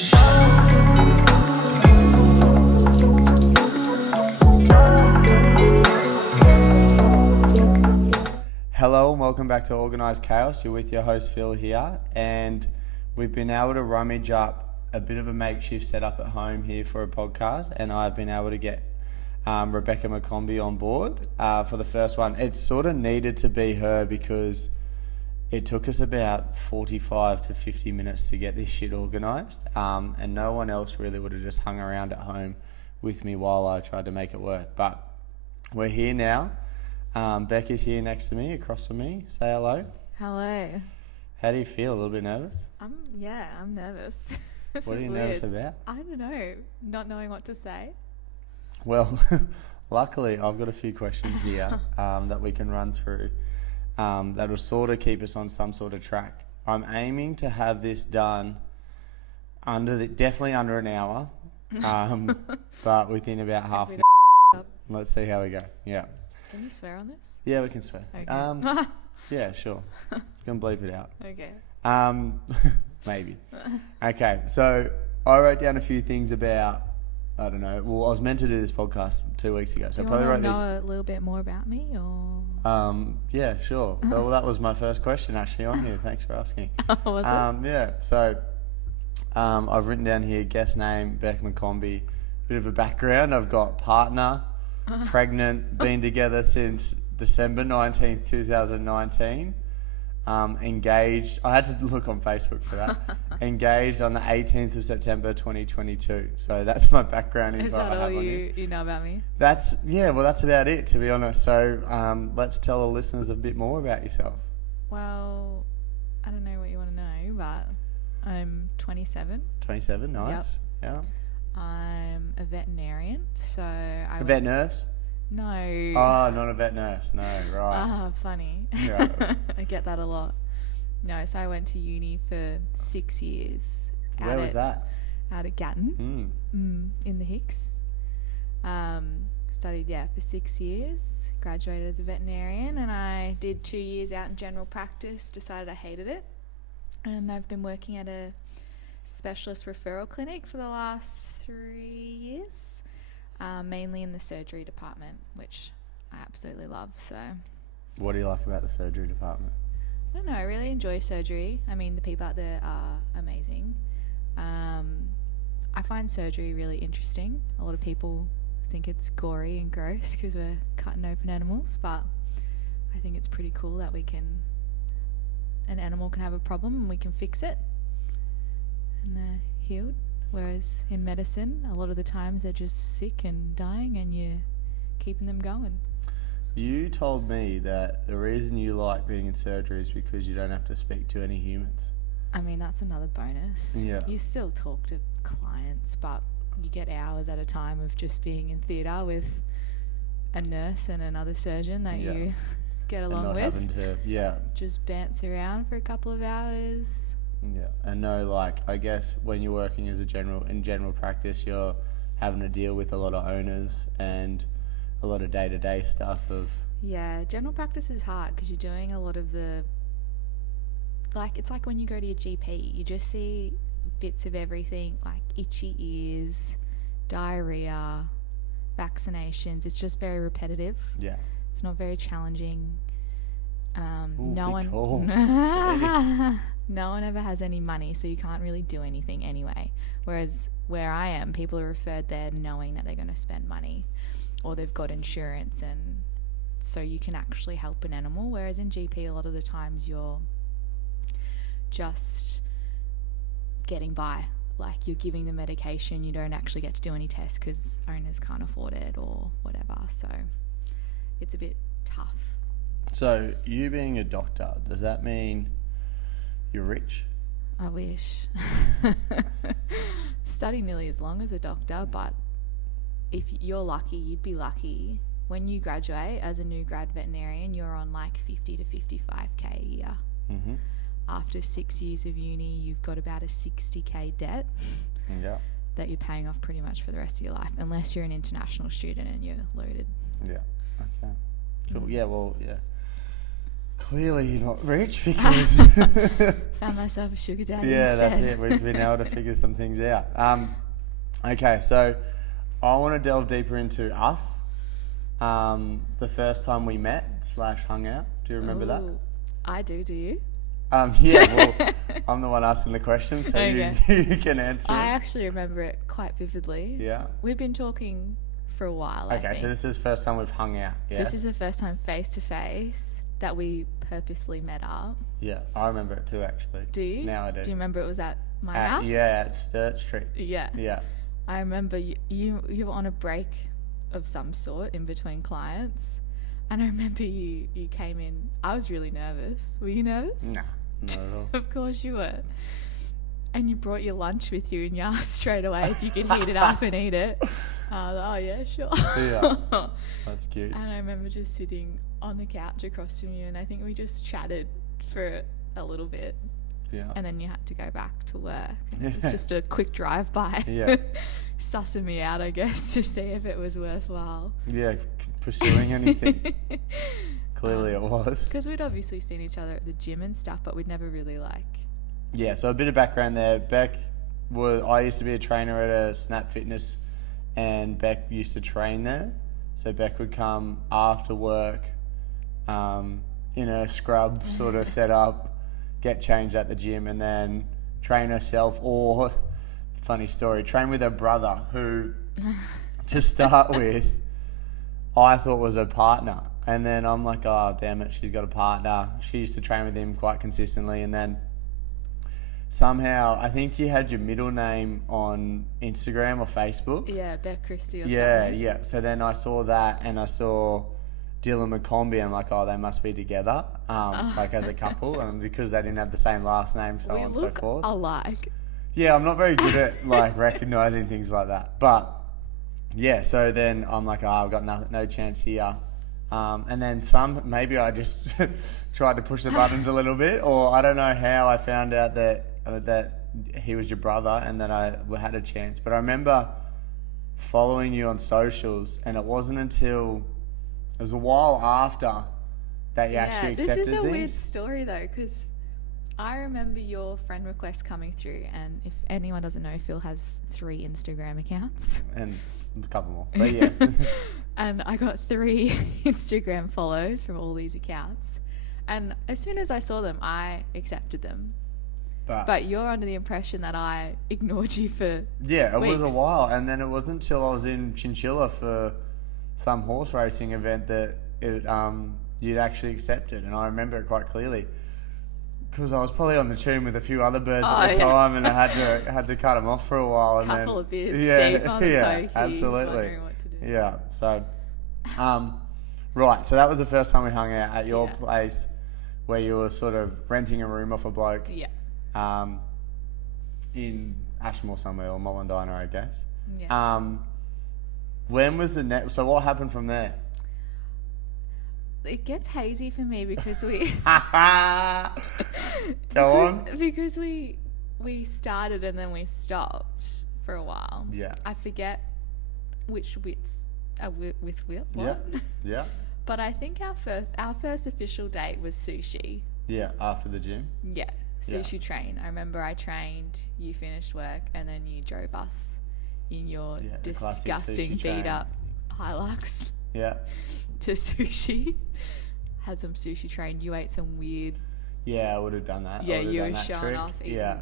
Hello and welcome back to Organised Chaos. You're with your host Phil here, and we've been able to rummage up a bit of a makeshift setup at home here for a podcast, and I've been able to get Bec MacCombie on board for the first one. It sort of needed to be her because it took us about 45 to 50 minutes to get this shit organised, and no one else really would have just hung around at home with me while I tried to make it work. But we're here now. Bec is here next to me, across from me. Say hello. Hello. How do you feel? A little bit nervous? I'm nervous. What are you nervous about? I don't know. Not knowing what to say. Well, luckily I've got a few questions here that we can run through that'll sort of keep us on some sort of track. I'm aiming to have this done definitely under an hour, but within about half an hour. Let's see how we go. Yeah. Can you swear on this? Yeah, we can swear. Okay. Yeah, sure. You can bleep it out. Okay. Maybe. Okay, so I wrote down a few things about, I don't know. Well, I was meant to do this podcast 2 weeks ago, so do I probably wrote know a little bit more about me, or? Yeah, sure. Well, that was my first question actually on here. Thanks for asking. Was it? Yeah. So, I've written down here guest name Bec MacCombie. Bit of a background. I've got partner. Pregnant, been together since December 19th, 2019. Engaged. I had to look on Facebook for that. Engaged on the 18th of September 2022. So that's my background info. Is that I have all on you know about me? that's about it, to be honest. So let's tell the listeners a bit more about yourself. Well, I don't know what you want to know, but I'm 27. 27, nice. Yep. Yeah. I'm a veterinarian, so A vet nurse? No. Oh, not a vet nurse. No, right. Ah, funny. Yeah. I get that a lot. No, so I went to uni for 6 years. Where was that? Out at Gatton, in the Hicks. Studied, for 6 years. Graduated as a veterinarian, and I did 2 years out in general practice. Decided I hated it, and I've been working at a specialist referral clinic for the last 3 years, mainly in the surgery department, which I absolutely love. So, What do you like about the surgery department? I don't know, I really enjoy surgery. I mean, the people out there are amazing. I find surgery really interesting. A lot of people think it's gory and gross because we're cutting open animals, but I think it's pretty cool that an animal can have a problem and we can fix it and they're healed. Whereas in medicine, a lot of the times they're just sick and dying and you're keeping them going. You told me that the reason you like being in surgery is because you don't have to speak to any humans. I mean, that's another bonus. Yeah. You still talk to clients, but you get hours at a time of just being in theatre with a nurse and another surgeon that you get along and not with. having to, Just bounce around for a couple of hours. Yeah, and no, I guess when you're working as in general practice, you're having to deal with a lot of owners and a lot of day-to-day stuff of... Yeah, general practice is hard because you're doing a lot of it's like when you go to your GP, you just see bits of everything, like itchy ears, diarrhea, vaccinations. It's just very repetitive. Yeah. It's not very challenging. No one ever has any money, so you can't really do anything anyway. Whereas where I am, people are referred there knowing that they're going to spend money or they've got insurance, and so you can actually help an animal. Whereas in GP, a lot of the times you're just getting by. Like, you're giving the medication, you don't actually get to do any tests because owners can't afford it or whatever. So it's a bit tough. So you being a doctor, does that mean you're rich? I wish. Study nearly as long as a doctor, but if you're lucky, you'd be lucky. When you graduate as a new grad veterinarian, you're on like 50 to 55k a year. Mm-hmm. After 6 years of uni, you've got about a 60k debt that you're paying off pretty much for the rest of your life, unless you're an international student and you're loaded. Yeah. Okay. Cool. Yeah. Well. Yeah. clearly you're not rich because... Found myself a sugar daddy Yeah, instead. that's it. We've been able to figure some things out. Okay, so I want to delve deeper into us. The first time we met / hung out. Do you remember that? Ooh, I do you? Yeah, well, I'm the one asking the question, so Okay. you can answer I it. actually remember it quite vividly. Yeah. We've been talking for a while, I Okay, think. so this is the first time we've hung out. Yeah. This is the first time face to face that we purposely met up. Yeah, I remember it too, actually. Do you? Now I do. Do you remember it was at my house? Yeah, at Sturt Street. Yeah. Yeah. I remember you were on a break of some sort in between clients. And I remember you came in. I was really nervous. Were you nervous? Nah, not at all. Of course you were. And you brought your lunch with you and you asked straight away if you could heat it up and eat it. I was like, oh yeah, sure. Yeah. That's cute. And I remember just sitting on the couch across from you and I think we just chatted for a little bit. Yeah. And then you had to go back to work. It Yeah. was just a quick drive-by. Yeah. Sussing me out, I guess, to see if it was worthwhile. Yeah, pursuing anything. Clearly it was. Because we'd obviously seen each other at the gym and stuff, but we'd never really Yeah, so a bit of background there. Bec I used to be a trainer at a Snap Fitness, and Bec used to train there. So Bec would come after work, in a scrub sort of setup, get changed at the gym, and then train herself, or, funny story, train with her brother, who, to start with, I thought was her partner. And then I'm like, oh, damn it, she's got a partner. She used to train with him quite consistently, and then somehow, I think you had your middle name on Instagram or Facebook. Yeah, Bec Christie or Yeah, something. yeah. So then I saw that, and I saw Dylan MacCombie. I'm like, oh, they must be together, like as a couple, and because they didn't have the same last name, so We on and so look forth. alike. Yeah, I'm not very good at like recognizing things like that, but yeah. So then I'm like, oh, I've got no chance here. And then maybe I just tried to push the buttons a little bit, or I don't know how I found out that he was your brother and that I had a chance. But I remember following you on socials, and it wasn't until it was a while after that you actually accepted this is a weird things. story though, because I remember your friend request coming through, and if anyone doesn't know, Phil has 3 Instagram accounts. And a couple more, but yeah. And I got 3 Instagram follows from all these accounts. And as soon as I saw them, I accepted them. But you're under the impression that I ignored you for Yeah, it weeks. was a while, and then it wasn't until I was in Chinchilla for some horse racing event that you'd actually accepted, and I remember it quite clearly because I was probably on the tune with a few other birds at the time, and I had to cut them off for a while. And Couple then, of beers, yeah, deep on the yeah, pokies, absolutely, wondering what to do. yeah. So, right, so that was the first time we hung out at your Yeah. place, where you were sort of renting a room off a bloke. Yeah. In Ashmore somewhere, or Mollendina, I guess. Yeah. When was the next? So what happened from there? It gets hazy for me because we Go on. because we started and then we stopped for a while. Yeah. I forget which wits with Will. Yeah. What? Yeah. But I think our first official date was sushi. Yeah. After the gym. Yeah, sushi train. I remember I trained, you finished work, and then you drove us in your Yeah, the classic disgusting sushi train. beat up Hilux Yeah. to sushi. Had some sushi train. You ate some weird. Yeah, I would have done that. I Yeah, would have you done were that showing trick. off,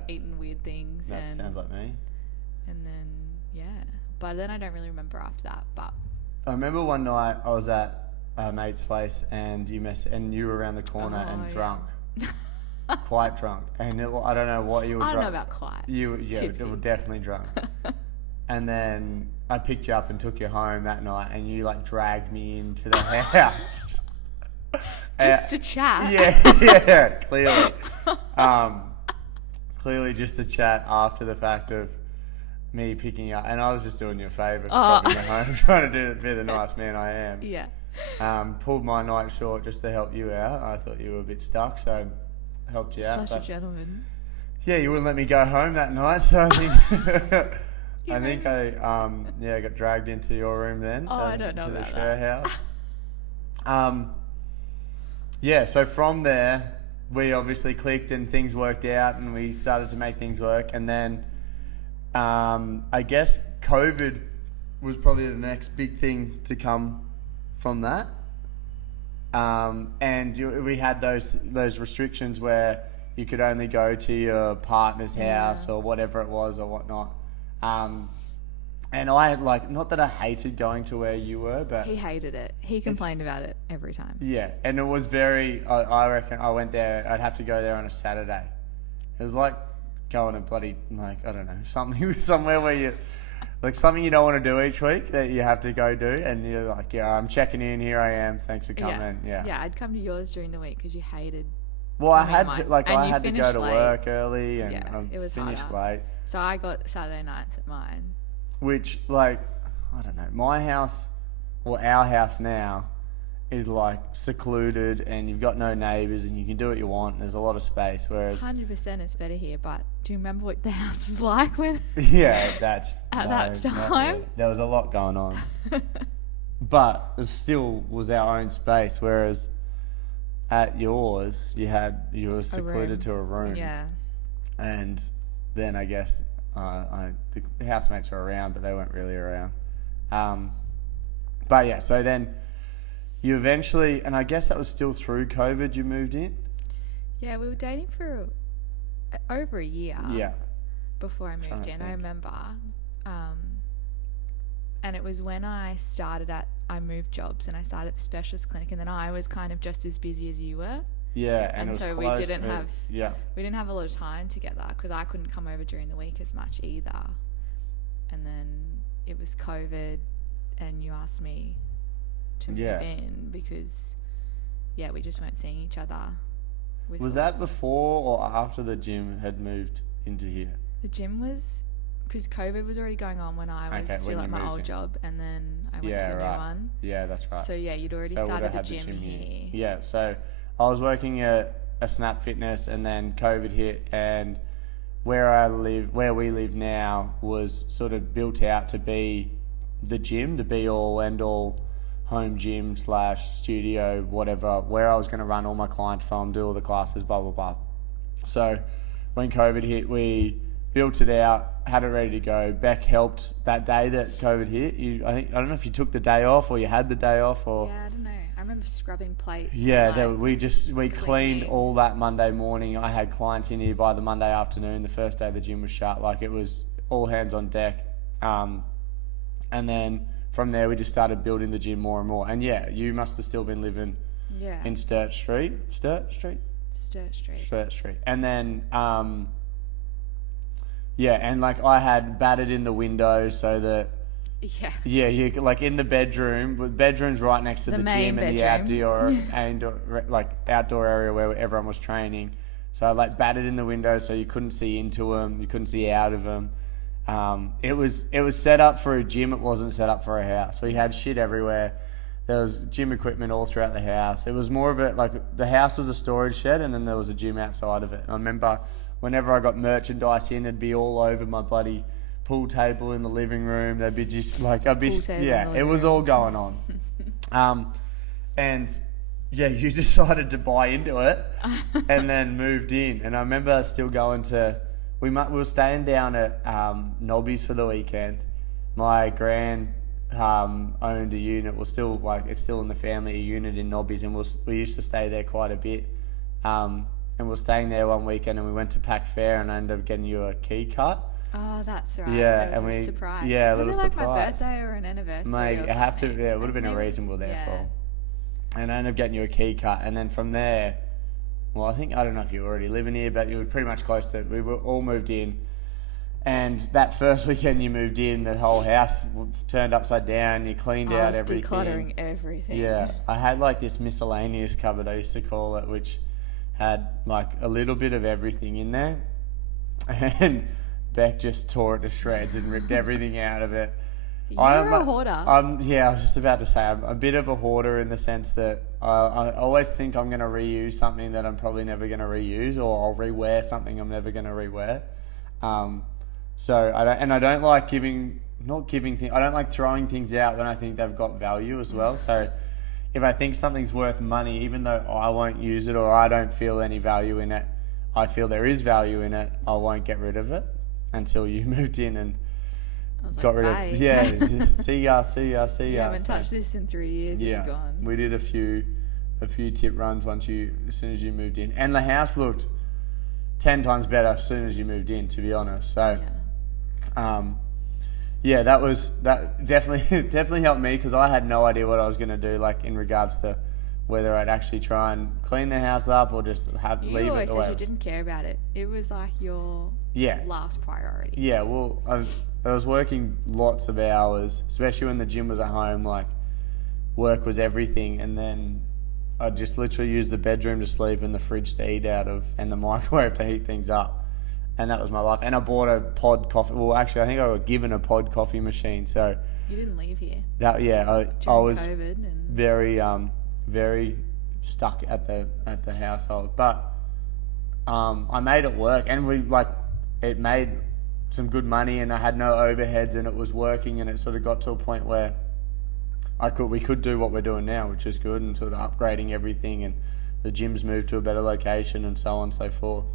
eating weird things. That and, sounds like me. And then but then I don't really remember after that. But I remember one night I was at a mate's place, and you were around the corner Oh, and yeah. drunk, quite drunk, and I don't know what you were. I don't drunk. know about quite. You Tipsy. were definitely drunk. And then I picked you up and took you home that night, and you like dragged me into the house. Just to chat. Yeah, clearly. Clearly just to chat after the fact of me picking you up, and I was just doing you a favour, dropping you home, trying to be the nice man I am. Yeah. Pulled my night short just to help you out. I thought you were a bit stuck, so helped you out. Such a gentleman. Yeah, you wouldn't let me go home that night, so I think I got dragged into your room then. Oh, I don't know to the about share that. house. Yeah, so from there, we obviously clicked and things worked out and we started to make things work. And then I guess COVID was probably the next big thing to come from that. We had those restrictions where you could only go to your partner's house or whatever it was or whatnot. And I had not that I hated going to where you were, but He hated it. He complained about it every time. yeah, and it was very. I reckon I went there. I'd have to go there on a Saturday. It was like going to bloody I don't know, something somewhere where you something you don't want to do each week that you have to go do, and you're like, yeah, I'm checking in. Here I am. Thanks for coming. Yeah, I'd come to yours during the week because you hated. Well, I had to And I you had to go finished to late. work early, and Yeah, it was finished harder. late. So I got Saturday nights at mine. Which I don't know, my house or our house now is secluded, and you've got no neighbours, and you can do what you want. And there's a lot of space, whereas 100% it's better here, but do you remember what the house was like when? yeah, that's At that not time? really. There was a lot going on, but it still was our own space. Whereas at yours, you were secluded to a room. Yeah. And then I guess the housemates were around, but they weren't really around. But yeah, so then you eventually, and I guess that was still through COVID, you moved in? Yeah, we were dating for over a year. Yeah. Before I moved in, I think. remember. And it was when I moved jobs and I started at the specialist clinic, and then I was kind of just as busy as you were. Yeah, and it was so close. we didn't have a lot of time together because I couldn't come over during the week as much either. And then it was COVID, and you asked me to move in because, we just weren't seeing each other. Was that before or after the gym had moved into here? The gym was, because COVID was already going on when I was still at my old job, and then I went to the new one. Yeah, that's right. So you'd already So started the had gym here. Yeah, so I was working at a Snap Fitness, and then COVID hit, and where we live now was sort of built out to be the gym, the be all end all home gym / studio, whatever, where I was going to run all my clients from, do all the classes, blah, blah, blah. So when COVID hit, we built it out, had it ready to go. Bec helped that day that COVID hit. I don't know if you took the day off or you had the day off or... Yeah, I don't know. I remember scrubbing plates. Yeah, we cleaned all that Monday morning. I had clients in here by the Monday afternoon. The first day the gym was shut. It was all hands on deck. And then from there we just started building the gym more and more. And yeah, you must have still been living in Sturt Street. Sturt Street. And then and I had batted in the windows so that you in the bedroom. The bedroom's right next to the gym and the outdoor area where everyone was training. So I batted in the windows so you couldn't see into them, you couldn't see out of them. It was set up for a gym. It wasn't set up for a house. We had shit everywhere. There was gym equipment all throughout the house. It was more of the house was a storage shed, and then there was a gym outside of it. And I remember whenever I got merchandise in, it'd be all over my bloody pool table in the living room. They'd be just it was all going on. You decided to buy into it and then moved in. And I remember still going to, we were staying down at Nobby's for the weekend. My gran owned a unit. It's still in the family, a unit in Nobby's, and we used to stay there quite a bit. And we were staying there one weekend, and we went to Pack Fair, and I ended up getting you a key cut. Oh, that's right. Yeah, that was a surprise. Yeah, was a little it surprise. My birthday or an anniversary? Mate, or I have to. something? Yeah, it would have been a reasonable for. And I ended up getting you a key cut, and then from there, I don't know if you were already living here, but you were pretty much close to. We were all moved in, and that first weekend you moved in, the whole house turned upside down. You cleaned out everything. Decluttering everything. Yeah, I had this miscellaneous cupboard, I used to call it, which had a little bit of everything in there, and Bec just tore it to shreds and ripped everything out of it. You're a hoarder. I was just about to say I'm a bit of a hoarder in the sense that I always think I'm going to reuse something that I'm probably never going to reuse, or I'll rewear something I'm never going to rewear. So I don't like I don't like throwing things out when I think they've got value as well. So if I think something's worth money, even though I won't use it or I don't feel any value in it, I feel there is value in it, I won't get rid of it until you moved in and got rid bye. of. Yeah, see ya. You haven't touched this in 3 years. Yeah, it's gone. we did a few tip runs as soon as you moved in, and the house looked 10 times better as soon as you moved in, to be honest. So, that definitely helped me, because I had no idea what I was going to do, like in regards to whether I'd actually try and clean the house up or just leave it the way. You always said you didn't care about it. It was like your last priority. Yeah, well, I was working lots of hours, especially when the gym was at home. Like, work was everything, and then I just literally used the bedroom to sleep and the fridge to eat out of and the microwave to heat things up. And that was my life. And I bought a pod coffee. Well, actually, I think I got given a pod coffee machine. So you didn't leave here. I was COVID and very stuck at the household. But I made it work, and it made some good money, and I had no overheads, and it was working, and it sort of got to a point where we could do what we're doing now, which is good, and sort of upgrading everything, and the gym's moved to a better location, and so on and so forth.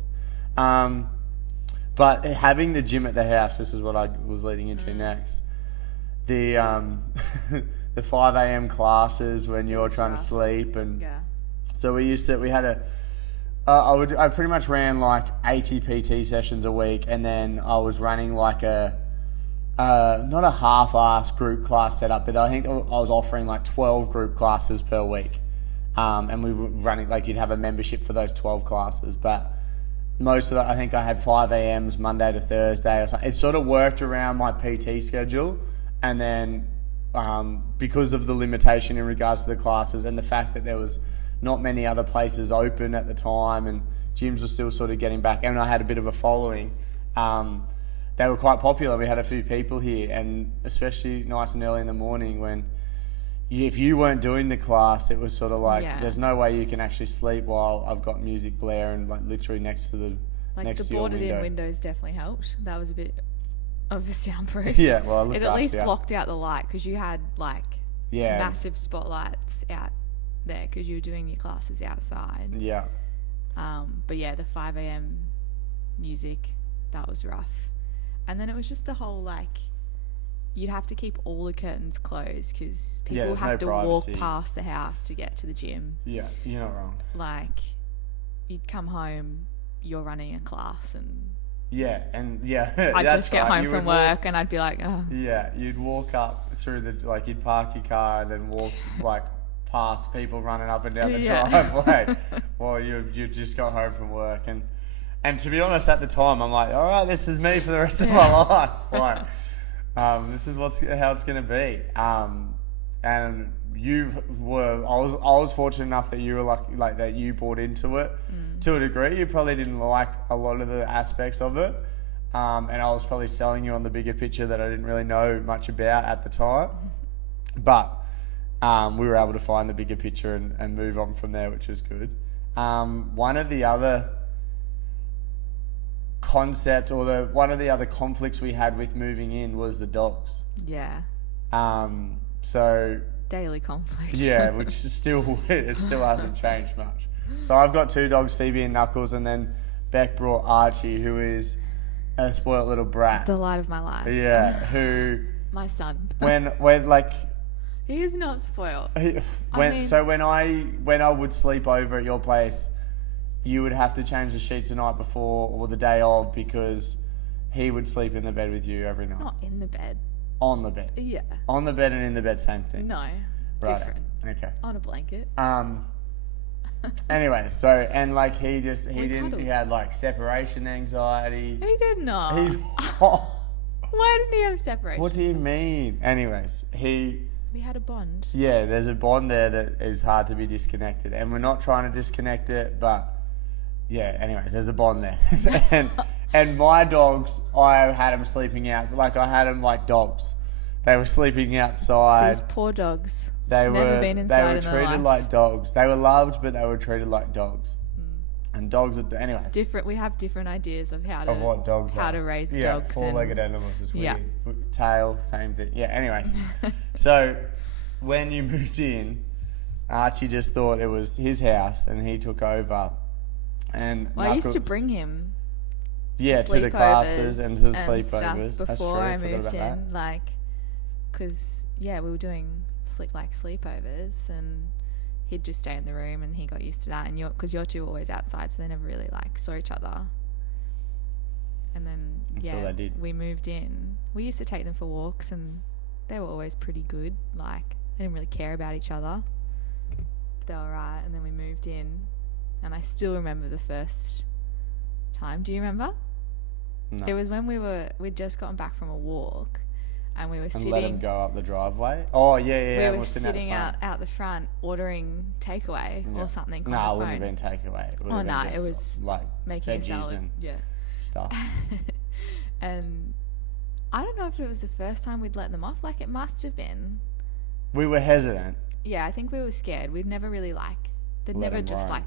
But having the gym at the house, this is what I was leading into next. The the 5 a.m. classes when you're trying to sleep, and so we had I pretty much ran like 80 PT sessions a week, and then I was running like not a half-ass group class setup, but I think I was offering like 12 group classes per week, and we were running, like, you'd have a membership for those 12 classes, but most of that, I think I had 5 a.m.s Monday to Thursday or something. It sort of worked around my PT schedule, and then because of the limitation in regards to the classes and the fact that there was not many other places open at the time, and gyms were still sort of getting back, and I had a bit of a following, they were quite popular. We had a few people here, and especially nice and early in the morning when if you weren't doing the class, it was sort of like, there's no way you can actually sleep while I've got music blaring, like literally next to your window. The boarded-in windows definitely helped. That was a bit of a soundproof. Yeah, well, I looked it at least blocked out the light, because you had massive spotlights out there because you were doing your classes outside. Yeah. But yeah, the 5 a.m. music, that was rough. And then it was just the whole, you'd have to keep all the curtains closed because people have to walk past the house to get to the gym. Yeah, you're not wrong. You'd come home, you're running a class, and I'd just get home from work and I'd be like, oh. Yeah, you'd walk up through you'd park your car and then walk past people running up and down the driveway while you just got home from work. And to be honest, at the time, I'm like, all right, this is me for the rest of my life. This is how it's going to be. And I was fortunate enough that you were like that you bought into it to a degree. You probably didn't like a lot of the aspects of it. And I was probably selling you on the bigger picture that I didn't really know much about at the time. But we were able to find the bigger picture and move on from there, which was good. One of the other one of the other conflicts we had with moving in was the dogs. Yeah. So daily conflict. Yeah, which still hasn't changed much. So I've got 2 dogs, Phoebe and Knuckles, and then Bec brought Archie, who is a spoiled little brat. The light of my life. Yeah, who my son. When he is not spoiled. So when I would sleep over at your place, you would have to change the sheets the night before or the day of because he would sleep in the bed with you every night. Not in the bed. On the bed. Yeah. On the bed and in the bed, same thing. No. Right. Different. Okay. On a blanket. Anyway, so and he had separation anxiety. He did not. Why didn't he have separation? What do you mean? Anyways, we had a bond. Yeah, there's a bond there that is hard to be disconnected, and we're not trying to disconnect it, but yeah. Anyways, there's a bond there, and my dogs, I had them sleeping out. I had them like dogs. They were sleeping outside. These poor dogs. They Never been inside were treated like dogs. They were loved, but they were treated like dogs. And dogs are, anyways. Different. We have different ideas of how to raise dogs. Yeah, 4-legged animals is weird. Yeah. Tail, same thing. Yeah. Anyways, so when you moved in, Archie just thought it was his house and he took over. And Well, I used to Knuckles- bring him to the classes and to the sleepovers. stuff That's true. before I forgot moved about in, like, because we were doing sleepovers, and he'd just stay in the room, and he got used to that. And because your two were always outside, so they never really like saw each other. And then Until they did. we moved in. We used to take them for walks, and they were always pretty good. Like, they didn't really care about each other. But they were alright. And then we moved in, and I still remember the first time. Do you remember? No. It was when we'd just gotten back from a walk, and we were And sitting. let him go up the driveway. Oh yeah. We were sitting out the front ordering takeaway or something. No, it wouldn't have been takeaway. It would have been just it was like making a veggies salad. and Yeah. stuff. And I don't know if it was the first time we'd let them off. Like, it must have been. We were hesitant. Yeah, I think we were scared. We'd never really they'd Let never them just roam.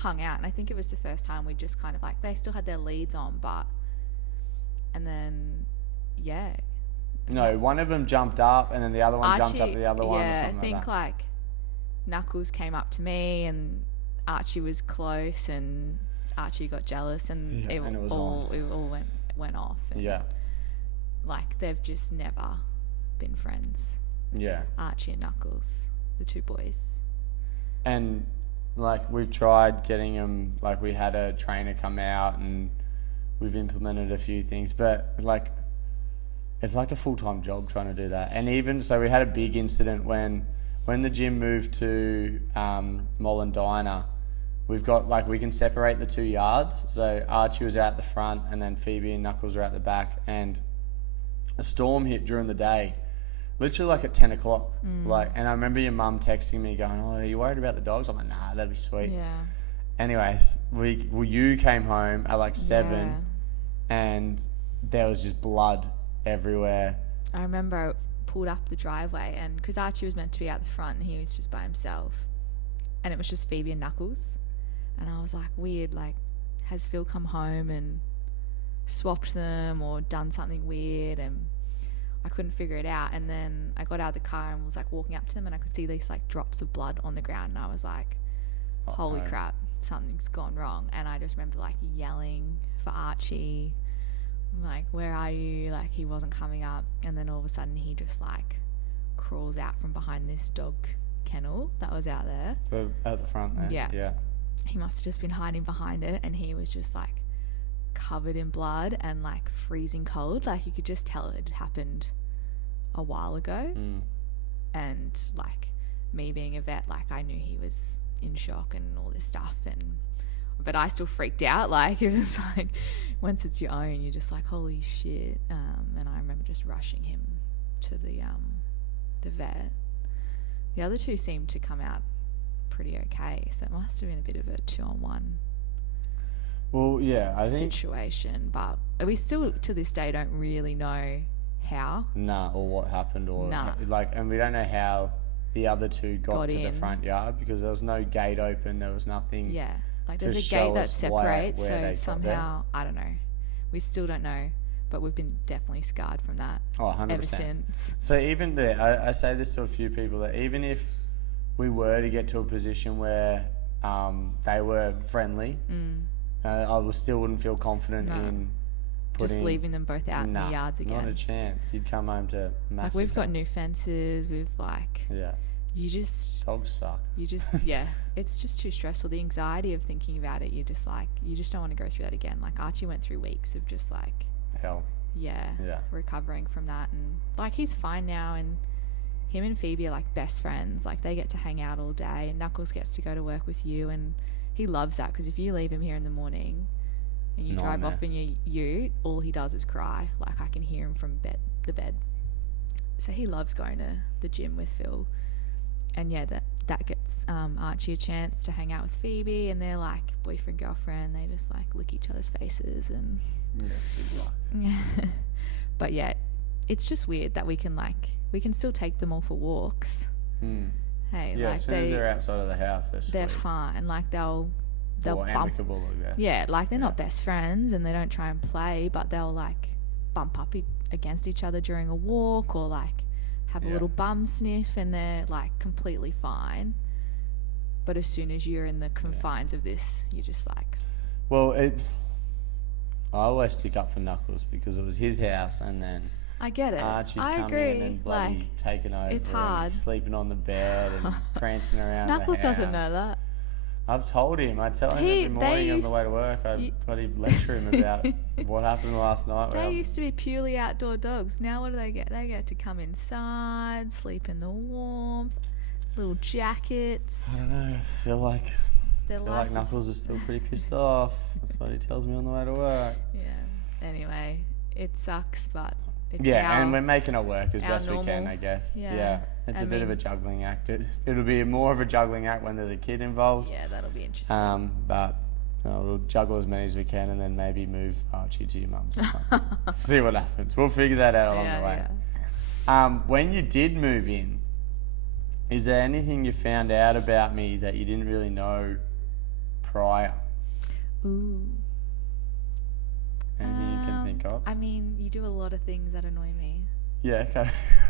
hung out. And I think it was the first time we just kind of they still had their leads on, and then No, one of them jumped up and then the other one jumped up to the other one or Yeah, something I think like that. Knuckles came up to me and Archie was close and Archie got jealous and it was all went off. And Yeah. they've just never been friends. Yeah. Archie and Knuckles, the two boys. And we've tried getting them, we had a trainer come out and we've implemented a few things, but it's like a full-time job trying to do that. And even so, we had a big incident when the gym moved to Molan Diner. We've got we can separate the 2 yards. So Archie was out the front and then Phoebe and Knuckles were out the back, and a storm hit during the day, literally at 10 o'clock. And I remember your mum texting me going, "Oh, are you worried about the dogs?" I'm like, "Nah, that'd be sweet." Yeah. Anyways, you came home at 7 Yeah. and there was just blood everywhere. I remember I pulled up the driveway, and because Archie was meant to be out the front and he was just by himself, and it was just Phoebe and Knuckles, and I was like, weird, has Phil come home and swapped them or done something weird? And I couldn't figure it out. And then I got out of the car and was walking up to them, and I could see these drops of blood on the ground, and I was like, holy crap, something's gone wrong. And I just remember yelling for Archie. I'm like, where are you? He wasn't coming up. And then all of a sudden he just crawls out from behind this dog kennel that was out there. So at the front there. Yeah. Yeah. He must have just been hiding behind it, and he was just covered in blood and freezing cold. You could just tell it had happened a while ago. And me being a vet, I knew he was in shock and all this stuff, but I still freaked out. It was once it's your own, you're just holy shit. And I remember just rushing him to the vet. The other two seemed to come out pretty okay, so it must have been a bit of a 2-on-1 Well, yeah, I think situation, but we still to this day don't really know how. or what happened, or Nah. and we don't know how the other two got to in. the front yard because there was no gate open, there was nothing. Yeah, to there's a show gate that us where separates, they so got somehow I don't know. We still don't know, but we've been definitely scarred from that. Oh, 100%. Ever since. So even there, I say this to a few people, that even if we were to get to a position where they were friendly, I still wouldn't feel confident in putting... Just leaving them both out in the yards again. Not a chance. You'd come home to massive... We've got new fences, we've Yeah. You just... Dogs suck. Yeah. It's just too stressful. The anxiety of thinking about it, you just don't want to go through that again. Archie went through weeks of just Hell. Yeah. Yeah. Recovering from that, and he's fine now, and him and Phoebe are best friends. They get to hang out all day, and Knuckles gets to go to work with you, and he loves that because if you leave him here in the morning and you drive off in your ute, all he does is cry. I can hear him from the bed. So he loves going to the gym with Phil, and yeah, that gets Archie a chance to hang out with Phoebe, and they're boyfriend girlfriend. They just lick each other's faces and. Yeah, good luck. But yeah, it's just weird that we can still take them all for walks. Hey, Yeah, as soon as they're outside of the house, they're fine. They'll bump. amicable, I guess. Yeah, they're not best friends, and they don't try and play, but they'll bump up against each other during a walk, or have a little bum sniff, and they're completely fine. But as soon as you're in the confines of this, you're just like... Well, I always stick up for Knuckles because it was his house, and then I get it. Archie's I coming agree. in and bloody taking over. It's and hard. he's sleeping on the bed and prancing around Knuckles the house. doesn't know that. I've told him. I tell him every morning on the way to work. I bloody lecture him about what happened last night. They used to be purely outdoor dogs. Now what do they get? They get to come inside, sleep in the warmth, little jackets. I don't know. I feel like Knuckles is still pretty pissed off. That's what he tells me on the way to work. Yeah. Anyway, it sucks, but it's and we're making it work as best we can, normal. I guess. Yeah. It's a bit of a juggling act. It'll be more of a juggling act when there's a kid involved. Yeah, that'll be interesting. But we'll juggle as many as we can, and then maybe move Archie to your mum's or something. See what happens. We'll figure that out along the way. Yeah. When you did move in, is there anything you found out about me that you didn't really know prior? Ooh. Anything you can think of? I mean, you do a lot of things that annoy me. Yeah,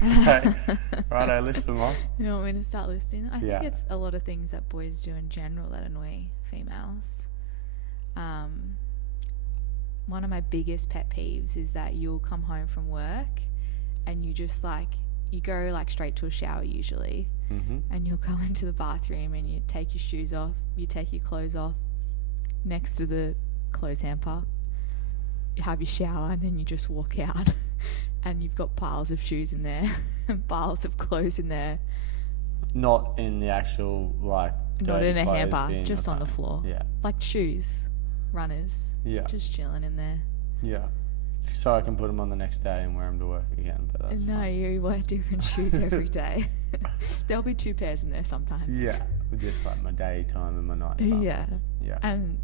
okay. Righto, list them off. You want me to start listing? I think it's a lot of things that boys do in general that annoy females. One of my biggest pet peeves is that you'll come home from work and you just you go straight to a shower usually, and you'll go into the bathroom and you take your shoes off, you take your clothes off next to the clothes hamper, you have your shower, and then you just walk out and you've got piles of shoes in there and piles of clothes in there. Not in the actual not in a hamper, bin just on the floor. Yeah. Like shoes, runners. Yeah. Just chilling in there. Yeah. So I can put them on the next day and wear them to work again, but that's No, fine. you wear different shoes every day. There'll be 2 pairs in there sometimes. Yeah. Just my daytime and my nighttime. Yeah. ones. Yeah. And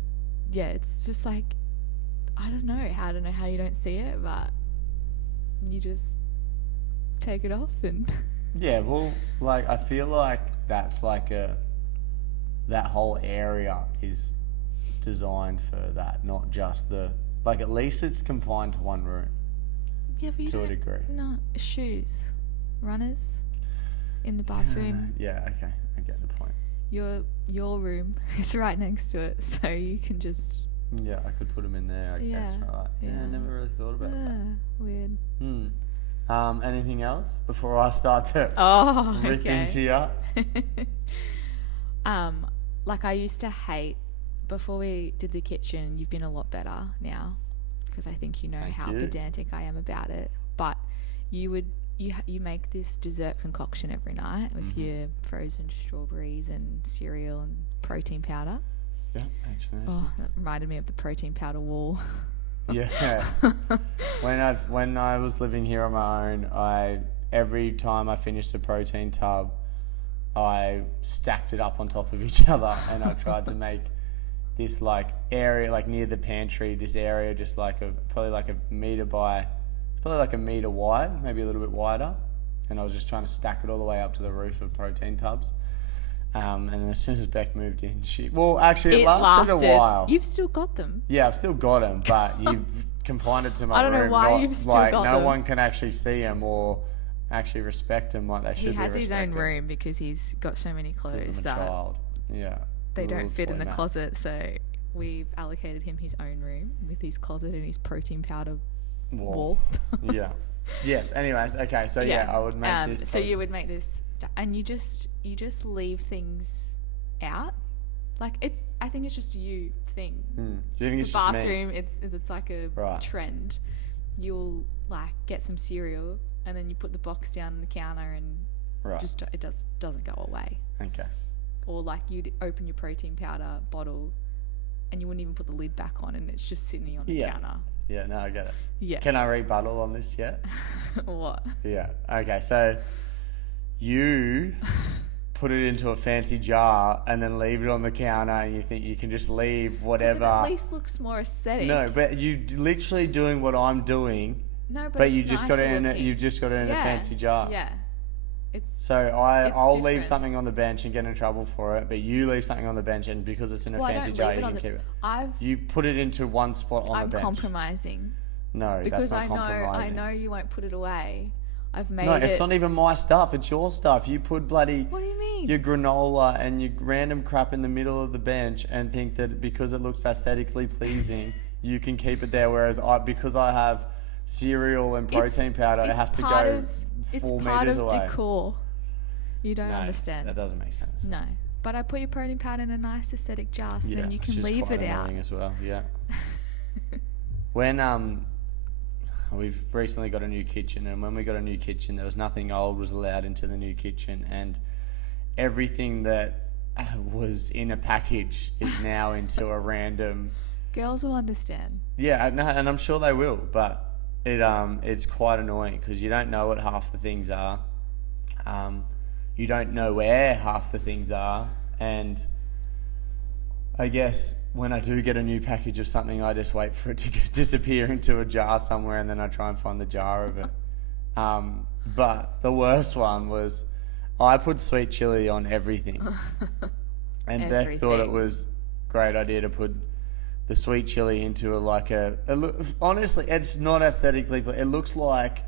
it's just I don't know how you don't see it, but you just take it off and... Yeah, well, I feel like that's that whole area is designed for that, not just at least it's confined to one room. Yeah, but to a degree. No, shoes. Runners in the bathroom. Yeah, okay. I get the point. Your room is right next to it, so you can just... Yeah, I could put them in there, I guess, right? Yeah, I never really thought about that. Weird. Anything else before I start to rip into you? I used to hate, before we did the kitchen, you've been a lot better now, because I think you know how pedantic I am about it. But you make this dessert concoction every night with your frozen strawberries and cereal and protein powder. Yeah, actually. Oh, that reminded me of the protein powder wall. Yes. When I was living here on my own, every time I finished a protein tub, I stacked it up on top of each other, and I tried to make this area near the pantry. This area just probably a meter by, probably a meter wide, maybe a little bit wider, and I was just trying to stack it all the way up to the roof of protein tubs. And then as soon as Bec moved in, it lasted a while. You've still got them. Yeah, I've still got them, but you've confined it to my room. I don't know why you've still got them. No one can actually see them or actually respect them like they should be respected. He has his own room because he's got so many clothes that child. Yeah, they don't fit in the closet, so we've allocated him his own room with his closet and his protein powder wall. Yeah. Yes. Anyways, okay. So I would make this. So you would make this, and you just leave things out. I think it's just a you thing. Do you think it's the just bathroom? me? It's like a trend. You'll get some cereal, and then you put the box down on the counter, and just it doesn't go away. Okay. Or you'd open your protein powder bottle, and you wouldn't even put the lid back on, and it's just sitting on the counter. Yeah, no, I get it. Yeah. Can I rebuttal on this yet? What? Yeah. Okay, so you put it into a fancy jar and then leave it on the counter, and you think you can just leave whatever. It at least looks more aesthetic. No, but you literally doing what I'm doing. No, but you it's just got it in. looking. You've just got it in a fancy jar. Yeah. I'll different. leave something on the bench and get in trouble for it, but you leave something on the bench, and because it's in a fancy jar, you can keep it. You put it into one spot on the bench. I'm compromising. No, because that's not compromising. I know you won't put it away. I've made No, it. it's not even my stuff. It's your stuff. You put bloody What do you mean? your granola and your random crap in the middle of the bench and think that because it looks aesthetically pleasing, you can keep it there. Whereas because I have cereal and protein powder, it has to go 4 It's meters part of away. decor. You don't No, understand. That doesn't make sense. No. But I put your protein powder in a nice aesthetic jar, so then you it's can just leave quite it out. annoying as well. Yeah. When we've recently got a new kitchen, and when we got a new kitchen, there was nothing old was allowed into the new kitchen, and everything that was in a package is now into a random. Girls will understand. Yeah, no, and I'm sure they will, but it's quite annoying because you don't know what half the things are. You don't know where half the things are, and I guess when I do get a new package of something, I just wait for it to disappear into a jar somewhere, and then I try and find the jar of it. But the worst one was I put sweet chili on everything, and Beck thought it was a great idea to put the sweet chili into honestly, it's not aesthetically, but it looks like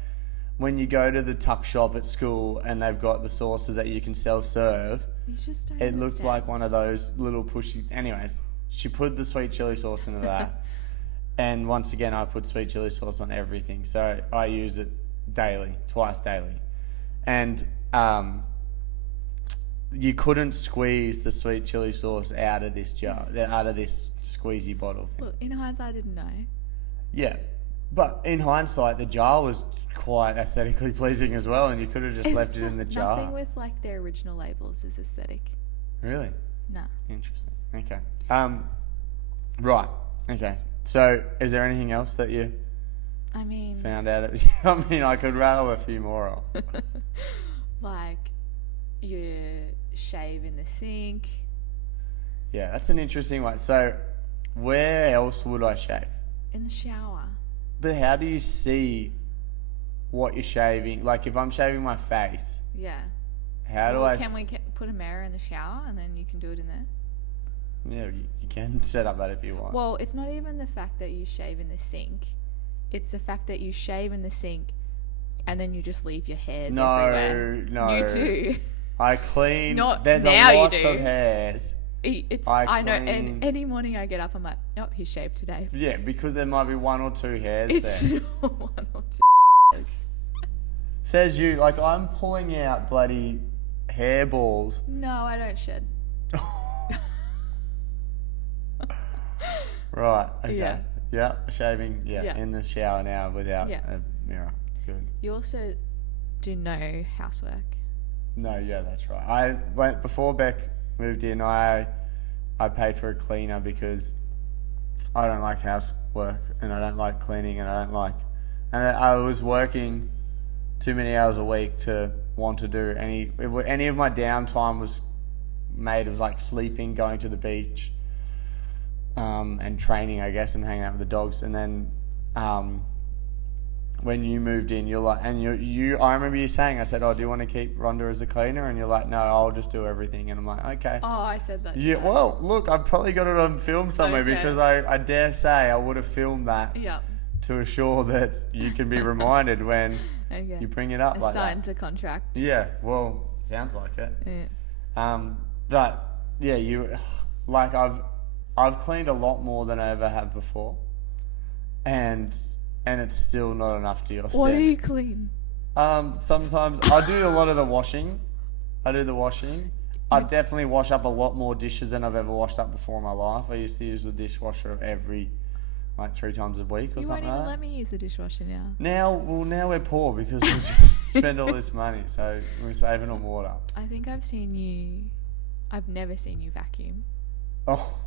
when you go to the tuck shop at school and they've got the sauces that you can self-serve. You just don't It looked understand. like one of those little pushy. Anyways, she put the sweet chili sauce into that, and once again, I put sweet chili sauce on everything. So I use it twice daily, and you couldn't squeeze the sweet chili sauce out of this jar, out of this squeezy bottle thing. Look, in hindsight, I didn't know. Yeah, but in hindsight, the jar was quite aesthetically pleasing as well, and you could have just left it in the jar. Nothing with like their original labels is aesthetic. Really? No. Interesting. Okay. Right. Okay. So, is there anything else that you I mean, found out? I mean, I could rattle a few more off. like you shave in the sink. Yeah, that's an interesting one. So, where else would I shave? In the shower. But how do you see what you're shaving? Like, if I'm shaving my face, Yeah. how do Well, I? Can we put a mirror in the shower and then you can do it in there? Yeah, you can set up that if you want. Well, it's not even the fact that you shave in the sink. It's the fact that you shave in the sink and then you just leave your hairs everywhere. No. You do. I clean. Not There's now you lots do. of hairs. I know, clean. and any morning I get up, I'm like, oh, he's shaved today. Yeah, because there might be 1 or 2 hairs It's there. not one or two hairs. Says you, like I'm pulling out bloody hairballs. No, I don't shed. Right, okay. Yeah. Yeah, shaving, Yeah. in the shower now without Yeah. a mirror. Good. You also do no housework. No, yeah, that's right. Before Beck moved in, I paid for a cleaner because I don't like housework and I don't like cleaning and I was working too many hours a week to want to do any of my downtime was made of like sleeping, going to the beach, and training, I guess, and hanging out with the dogs. And then when you moved in, you're like, and I remember you saying, I said, oh, do you want to keep Rhonda as a cleaner? And you're like, no, I'll just do everything. And I'm like, okay. Oh, I said that. Yeah, today. well, look, I've probably got it on film somewhere Okay. because I dare say I would have filmed that Yeah. to assure that you can be reminded when Okay. you bring it up like that. Assigned to contract. Yeah, well, sounds like it. Yeah. But yeah, I've cleaned a lot more than I ever have before, and it's still not enough to your What standard. do you clean? Sometimes I do a lot of the washing. I do the washing. I definitely wash up a lot more dishes than I've ever washed up before in my life. I used to use the dishwasher every 3 times a week or You won't something even like that. let me use the dishwasher now. Now we're poor because we just spend all this money, so we're saving on water. I think I've never seen you vacuum. Oh,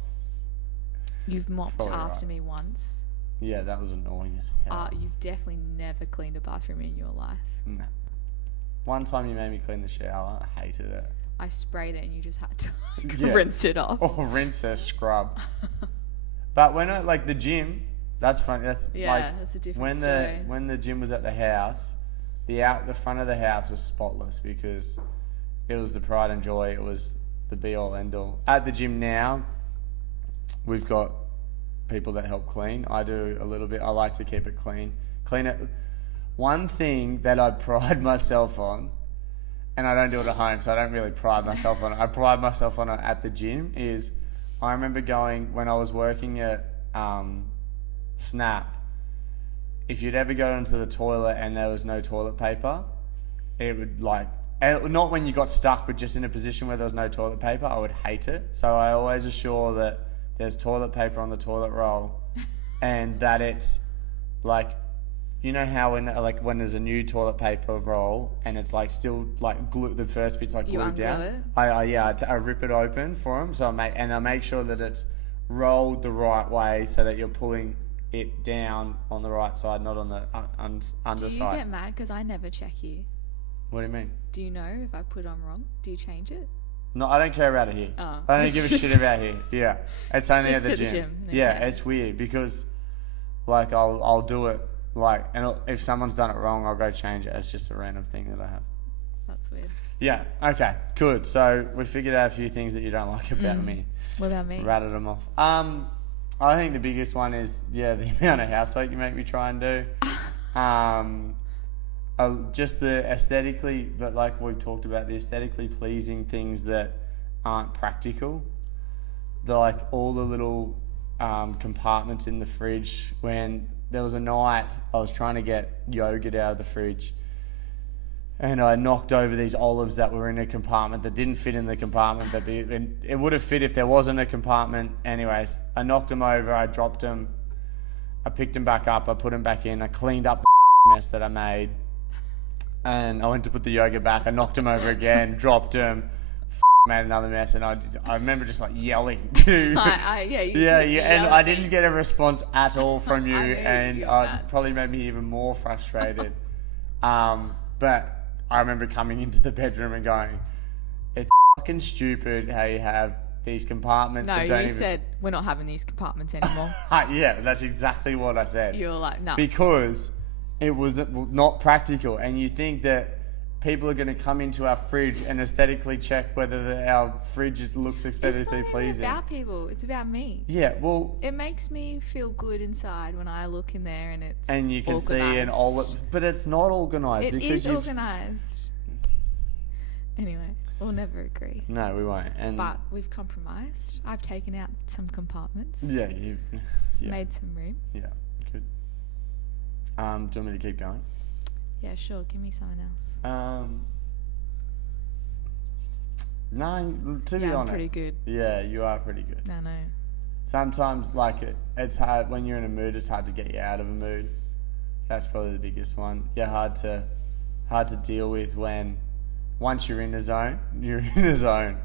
You've mopped Probably after right. me once. yeah, that was annoying as hell. You've definitely never cleaned a bathroom in your life. No. One time you made me clean the shower. I hated it. I sprayed it and you just had to Yeah. rinse it off. Oh, rinse or scrub. But when the gym, that's funny. That's Yeah, that's a different story. when the gym was at the house, the front of the house was spotless because it was the pride and joy. It was the be all end all. At the gym now, we've got people that help clean. I do a little bit. I like to keep it clean. Clean it. one thing that I pride myself on, and I don't do it at home, so I don't really pride myself on it. I pride myself on it at the gym. Is I remember going when I was working at Snap. If you'd ever go into the toilet and there was no toilet paper, it would and not when you got stuck, but just in a position where there was no toilet paper, I would hate it. So I always assure that there's toilet paper on the toilet roll, and that it's like, you know how when there's a new toilet paper roll and it's like still like glue, the first bit's like glued down. It? I rip it open for them. So I make sure that it's rolled the right way so that you're pulling it down on the right side, not on the underside. Do you get mad because I never check you? What do you mean? Do you know if I put on wrong? Do you change it? No, I don't care about it here. Oh, I don't give a shit about here. Yeah, it's only at the just gym. Okay. Yeah, it's weird because like I'll do it and if someone's done it wrong, I'll go change it. It's just a random thing that I have. That's weird. Yeah. Okay. Good. So we figured out a few things that you don't like about me. What about me? Ratted them off. I think the biggest one is the amount of housework you make me try and do. Just the aesthetically, but like we've talked about, the aesthetically pleasing things that aren't practical. Like all the little compartments in the fridge. When there was a night I was trying to get yogurt out of the fridge, and I knocked over these olives that were in a compartment that didn't fit in the compartment, but it would have fit if there wasn't a compartment. Anyways, I knocked them over, I dropped them, I picked them back up, I put them back in, I cleaned up the mess that I made, and I went to put the yogurt back, I knocked them over again, dropped them, made another mess, and I remember just like yelling. And I didn't get a response at all from you, and it probably made me even more frustrated. But I remember coming into the bedroom and going, it's fucking stupid how you have these compartments that don't said, we're not having these compartments anymore. Yeah, that's exactly what I said. You were like, no. Because it was not practical, and you think that people are going to come into our fridge and aesthetically check whether our fridge looks aesthetically pleasing. It's not about people, it's about me. Yeah, well... It makes me feel good inside when I look in there and it's and you can organised. see an olive... But it's not organised. It is organised. Anyway, we'll never agree. No, we won't. But we've compromised. I've taken out some compartments. Yeah, you've... Yeah. Made some room. Yeah, good. Do you want me to keep going? Yeah, sure. Give me someone else. No, to be honest. I'm pretty good. Yeah, you are pretty good. No. Sometimes, it's hard when you're in a mood. It's hard to get you out of a mood. That's probably the biggest one. Yeah, hard to deal with once you're in a zone. You're in a zone.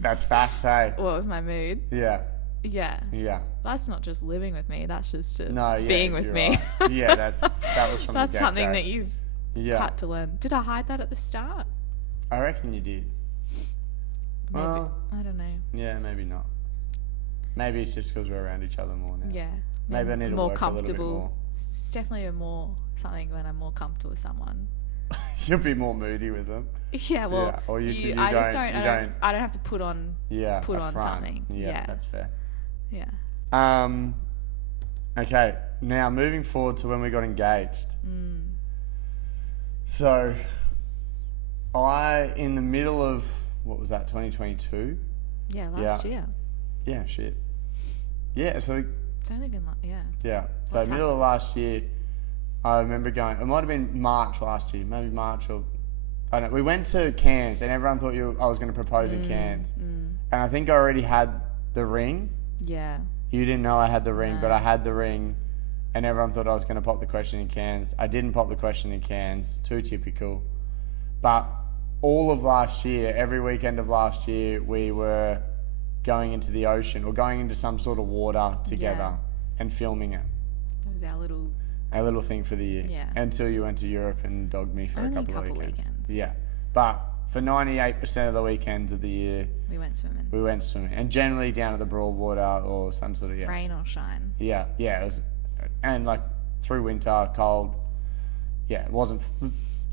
That's facts, hey. What with my mood? Yeah. Yeah. Yeah. That's not just living with me. That's just being with me. Right. Yeah, that was from that's the something that you've had to learn. Did I hide that at the start? I reckon you did. Maybe. I don't know. Yeah, maybe not. Maybe it's just because we're around each other more now. Yeah. Maybe I need to more work comfortable. A little bit more. It's definitely something when I'm more comfortable with someone. You'll be more moody with them. Yeah, well, yeah. Or I don't have to put on something. Yeah, that's fair. Yeah. Okay, now moving forward to when we got engaged. So, in the middle of, what was that, 2022? Yeah, last year. Yeah, shit. Yeah, so... It's only been Yeah, so middle of last year, I remember going, it might have been March last year, maybe March or... I don't know. We went to Cairns and everyone thought I was going to propose in Cairns. And I think I already had the ring. Yeah. You didn't know I had the ring, but I had the ring, and everyone thought I was going to pop the question in Cairns. I didn't pop the question in Cairns, too typical. But all of last year, every weekend of last year, we were going into the ocean or going into some sort of water together and filming it. That was our little thing for the year. Yeah. Until you went to Europe and dogged me for Only a couple of weekends. Yeah. But for 98% of the weekends of the year, we went swimming. And generally down at the Broadwater or some sort of, rain or shine. Yeah. It was, and through winter, cold. Yeah, it wasn't,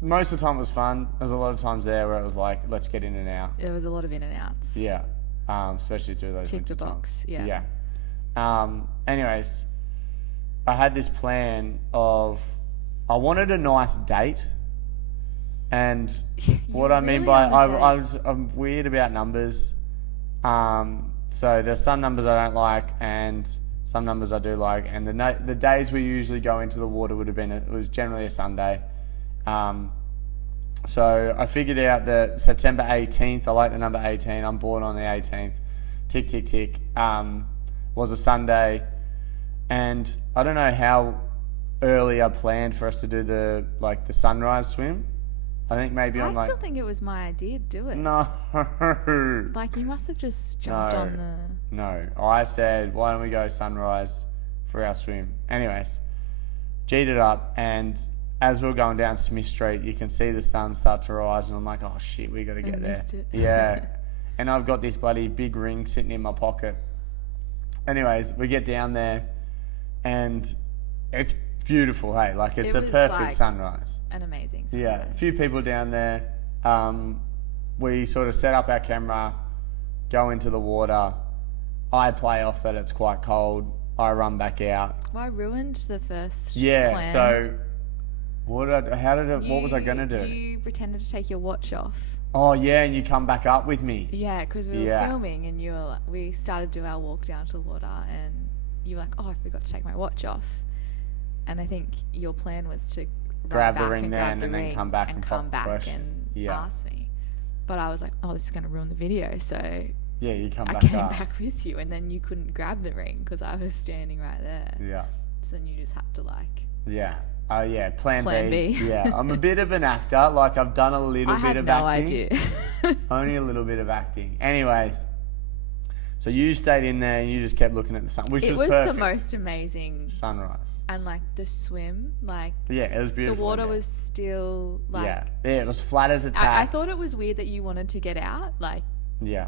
most of the time it was fun. There's a lot of times there where it was like, let's get in and out. There was a lot of in and outs. Yeah. Especially through those winter box, times. Yeah. Anyways, I had this plan of I wanted a nice date. And what I mean really by on the I'm weird about numbers. So there's some numbers I don't like and some numbers I do like. And the days we usually go into the water it was generally a Sunday. So I figured out that September 18th, I like the number 18. I'm born on the 18th. Tick, tick, tick. Was a Sunday. And I don't know how early I planned for us to do the sunrise swim. I think maybe I still think it was my idea to do it. No. Like, you must have just jumped on the... No. I said, why don't we go sunrise for our swim? Anyways, G'd it up, and as we're going down Smith Street, you can see the sun start to rise, and I'm like, oh shit, we got to get there. Missed it. Yeah. And I've got this bloody big ring sitting in my pocket. Anyways, we get down there, and it's beautiful, hey? Like, it's a perfect sunrise. An amazing sunrise. Yeah, a few people down there. We sort of set up our camera, go into the water. I play off that it's quite cold. I run back out. Well, I ruined the first plan. So what was I going to do? You pretended to take your watch off. Oh, yeah, and you come back up with me. Yeah, because we were filming and we started to do our walk down to the water and you were like, oh, I forgot to take my watch off. And I think your plan was to grab the ring then and then come back and ask me. But I was like, oh, this is going to ruin the video. So yeah, you come back I came back with you and then you couldn't grab the ring because I was standing right there. Yeah. So then you just had to Yeah. Plan B. Yeah, I'm a bit of an actor. Like, I've done a little bit of acting. Idea. Only a little bit of acting. Anyways, so you stayed in there and you just kept looking at the sun, which was perfect. It was the most amazing sunrise. And the swim, yeah, it was beautiful. The water was still yeah, it was flat as a tack. I thought it was weird that you wanted to get out, yeah,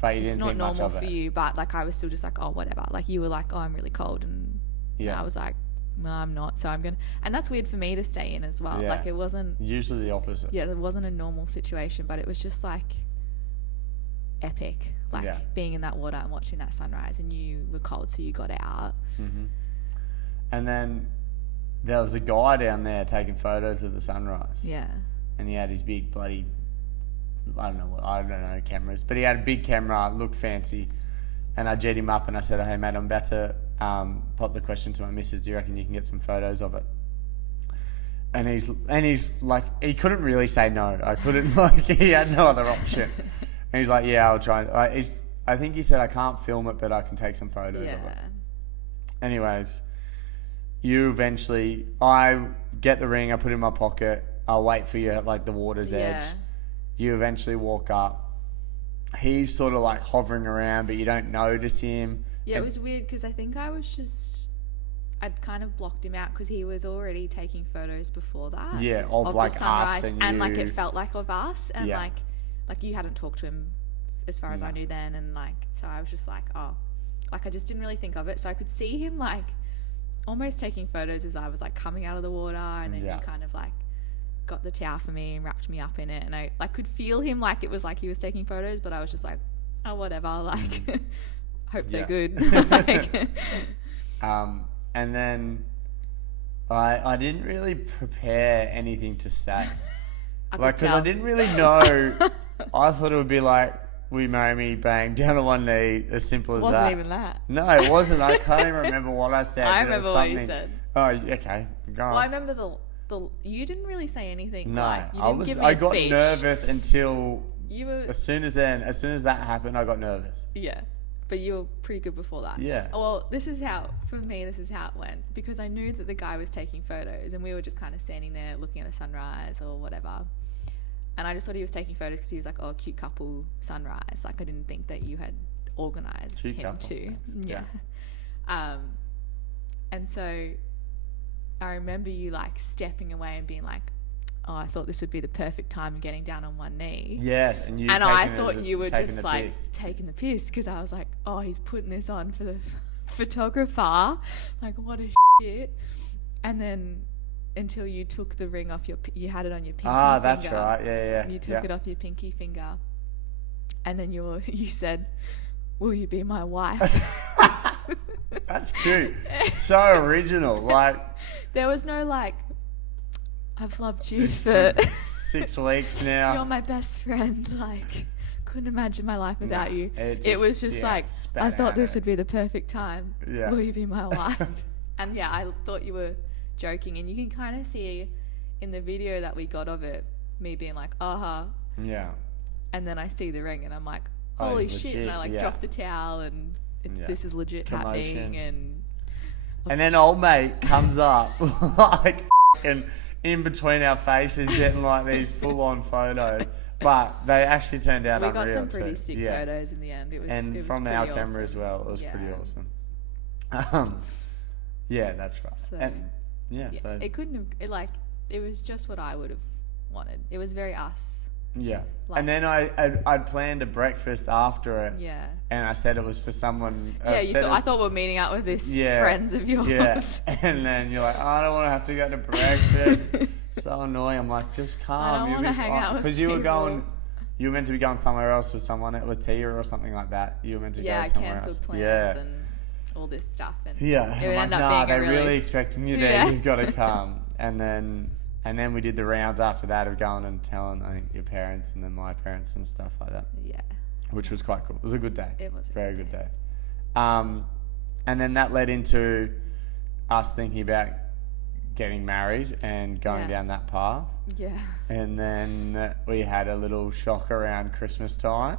but you didn't think much of it. It's not normal for you, but I was still just oh, whatever. You were oh, I'm really cold, and I was like, no, I'm not, so I'm gonna. And that's weird for me to stay in as well. Yeah. It wasn't usually the opposite. Yeah, it wasn't a normal situation, but it was just epic. Being in that water and watching that sunrise, and you were cold, so you got out. Mm-hmm. And then there was a guy down there taking photos of the sunrise. Yeah. And he had his big bloody, I don't know cameras, but he had a big camera, looked fancy. And I jetted him up and I said, hey mate, I'm about to pop the question to my missus, do you reckon you can get some photos of it? And he's like, he couldn't really say no. I couldn't, he had no other option. And he's like, yeah, I'll try. I think he said, I can't film it, but I can take some photos of it. Anyways, I get the ring, I put it in my pocket, I'll wait for you at the water's edge. You eventually walk up. He's sort of hovering around, but you don't notice him. Yeah, it was weird because I think I'd kind of blocked him out because he was already taking photos before that. Yeah, of the sunrise, us and you. It felt like of us, and you hadn't talked to him as far as I knew then, and so I was just oh, I just didn't really think of it. So I could see him almost taking photos as I was coming out of the water, and then you kind of got the towel for me and wrapped me up in it, and I could feel him it was he was taking photos, but I was just oh, whatever, hope they're good. And then I didn't really prepare anything to say, because I didn't really know. I thought it would be will you marry me, bang, down on one knee, as simple as that. It wasn't even that. No, it wasn't. I can't even remember what I said. I remember what you said. Oh, okay, go on. Well, I remember you didn't really say anything. No, I got nervous until as soon as that happened, I got nervous. Yeah, but you were pretty good before that. Yeah. Well, this is how it went, because I knew that the guy was taking photos, and we were just kind of standing there looking at a sunrise or whatever. And I just thought he was taking photos because he was oh, cute couple sunrise. I didn't think that you had organised him to. Yeah. And so I remember you stepping away and being oh, I thought this would be the perfect time getting down on one knee. Yes, and I thought you were just taking the piss, because I was oh, he's putting this on for the photographer. What a shit. And then until you took the ring off you had it on your pinky finger. Ah, that's right. Yeah. And you took it off your pinky finger, and then you said, "Will you be my wife?" That's cute. So original. There was no I've loved you for 6 weeks now. You're my best friend. Like, couldn't imagine my life without you. It was just like, I thought this would be the perfect time. Yeah. Will you be my wife? And yeah, I thought you were joking. And you can kind of see in the video that we got of it, me being like, Yeah. And then I see the ring and I'm like, Oh, holy it's shit. legit, And I like drop the towel and this is legit Commotion. happening. And then old mate comes up like and in between our faces getting like these full on photos. But they actually turned out unreal too. We got some pretty sick photos in the end. It was from pretty our awesome. camera as well. It was pretty awesome. Yeah, that's right. So, so it couldn't have, it was just what I would have wanted. It was very us. Yeah. Like, and then I'd planned a breakfast after it. Yeah. And I said it was for someone. I thought we're meeting up with this friends of yours. Yeah. And then you're like, oh, I don't want to have to go to breakfast. So annoying. I'm like, just come. I don't want to hang out with because you were meant to be going somewhere else with someone, with Tia or something like that. You were meant to go somewhere else. Yeah, cancelled plans and all this stuff. And yeah. It would end up being they're really expecting you there. You've got to come. And then we did the rounds after that of going and telling, I think, your parents and then my parents and stuff like that. Yeah. Which was quite cool. It was a good day. It was a very good day. And then that led into us thinking about getting married and going down that path. Yeah. And then we had a little shock around Christmas time.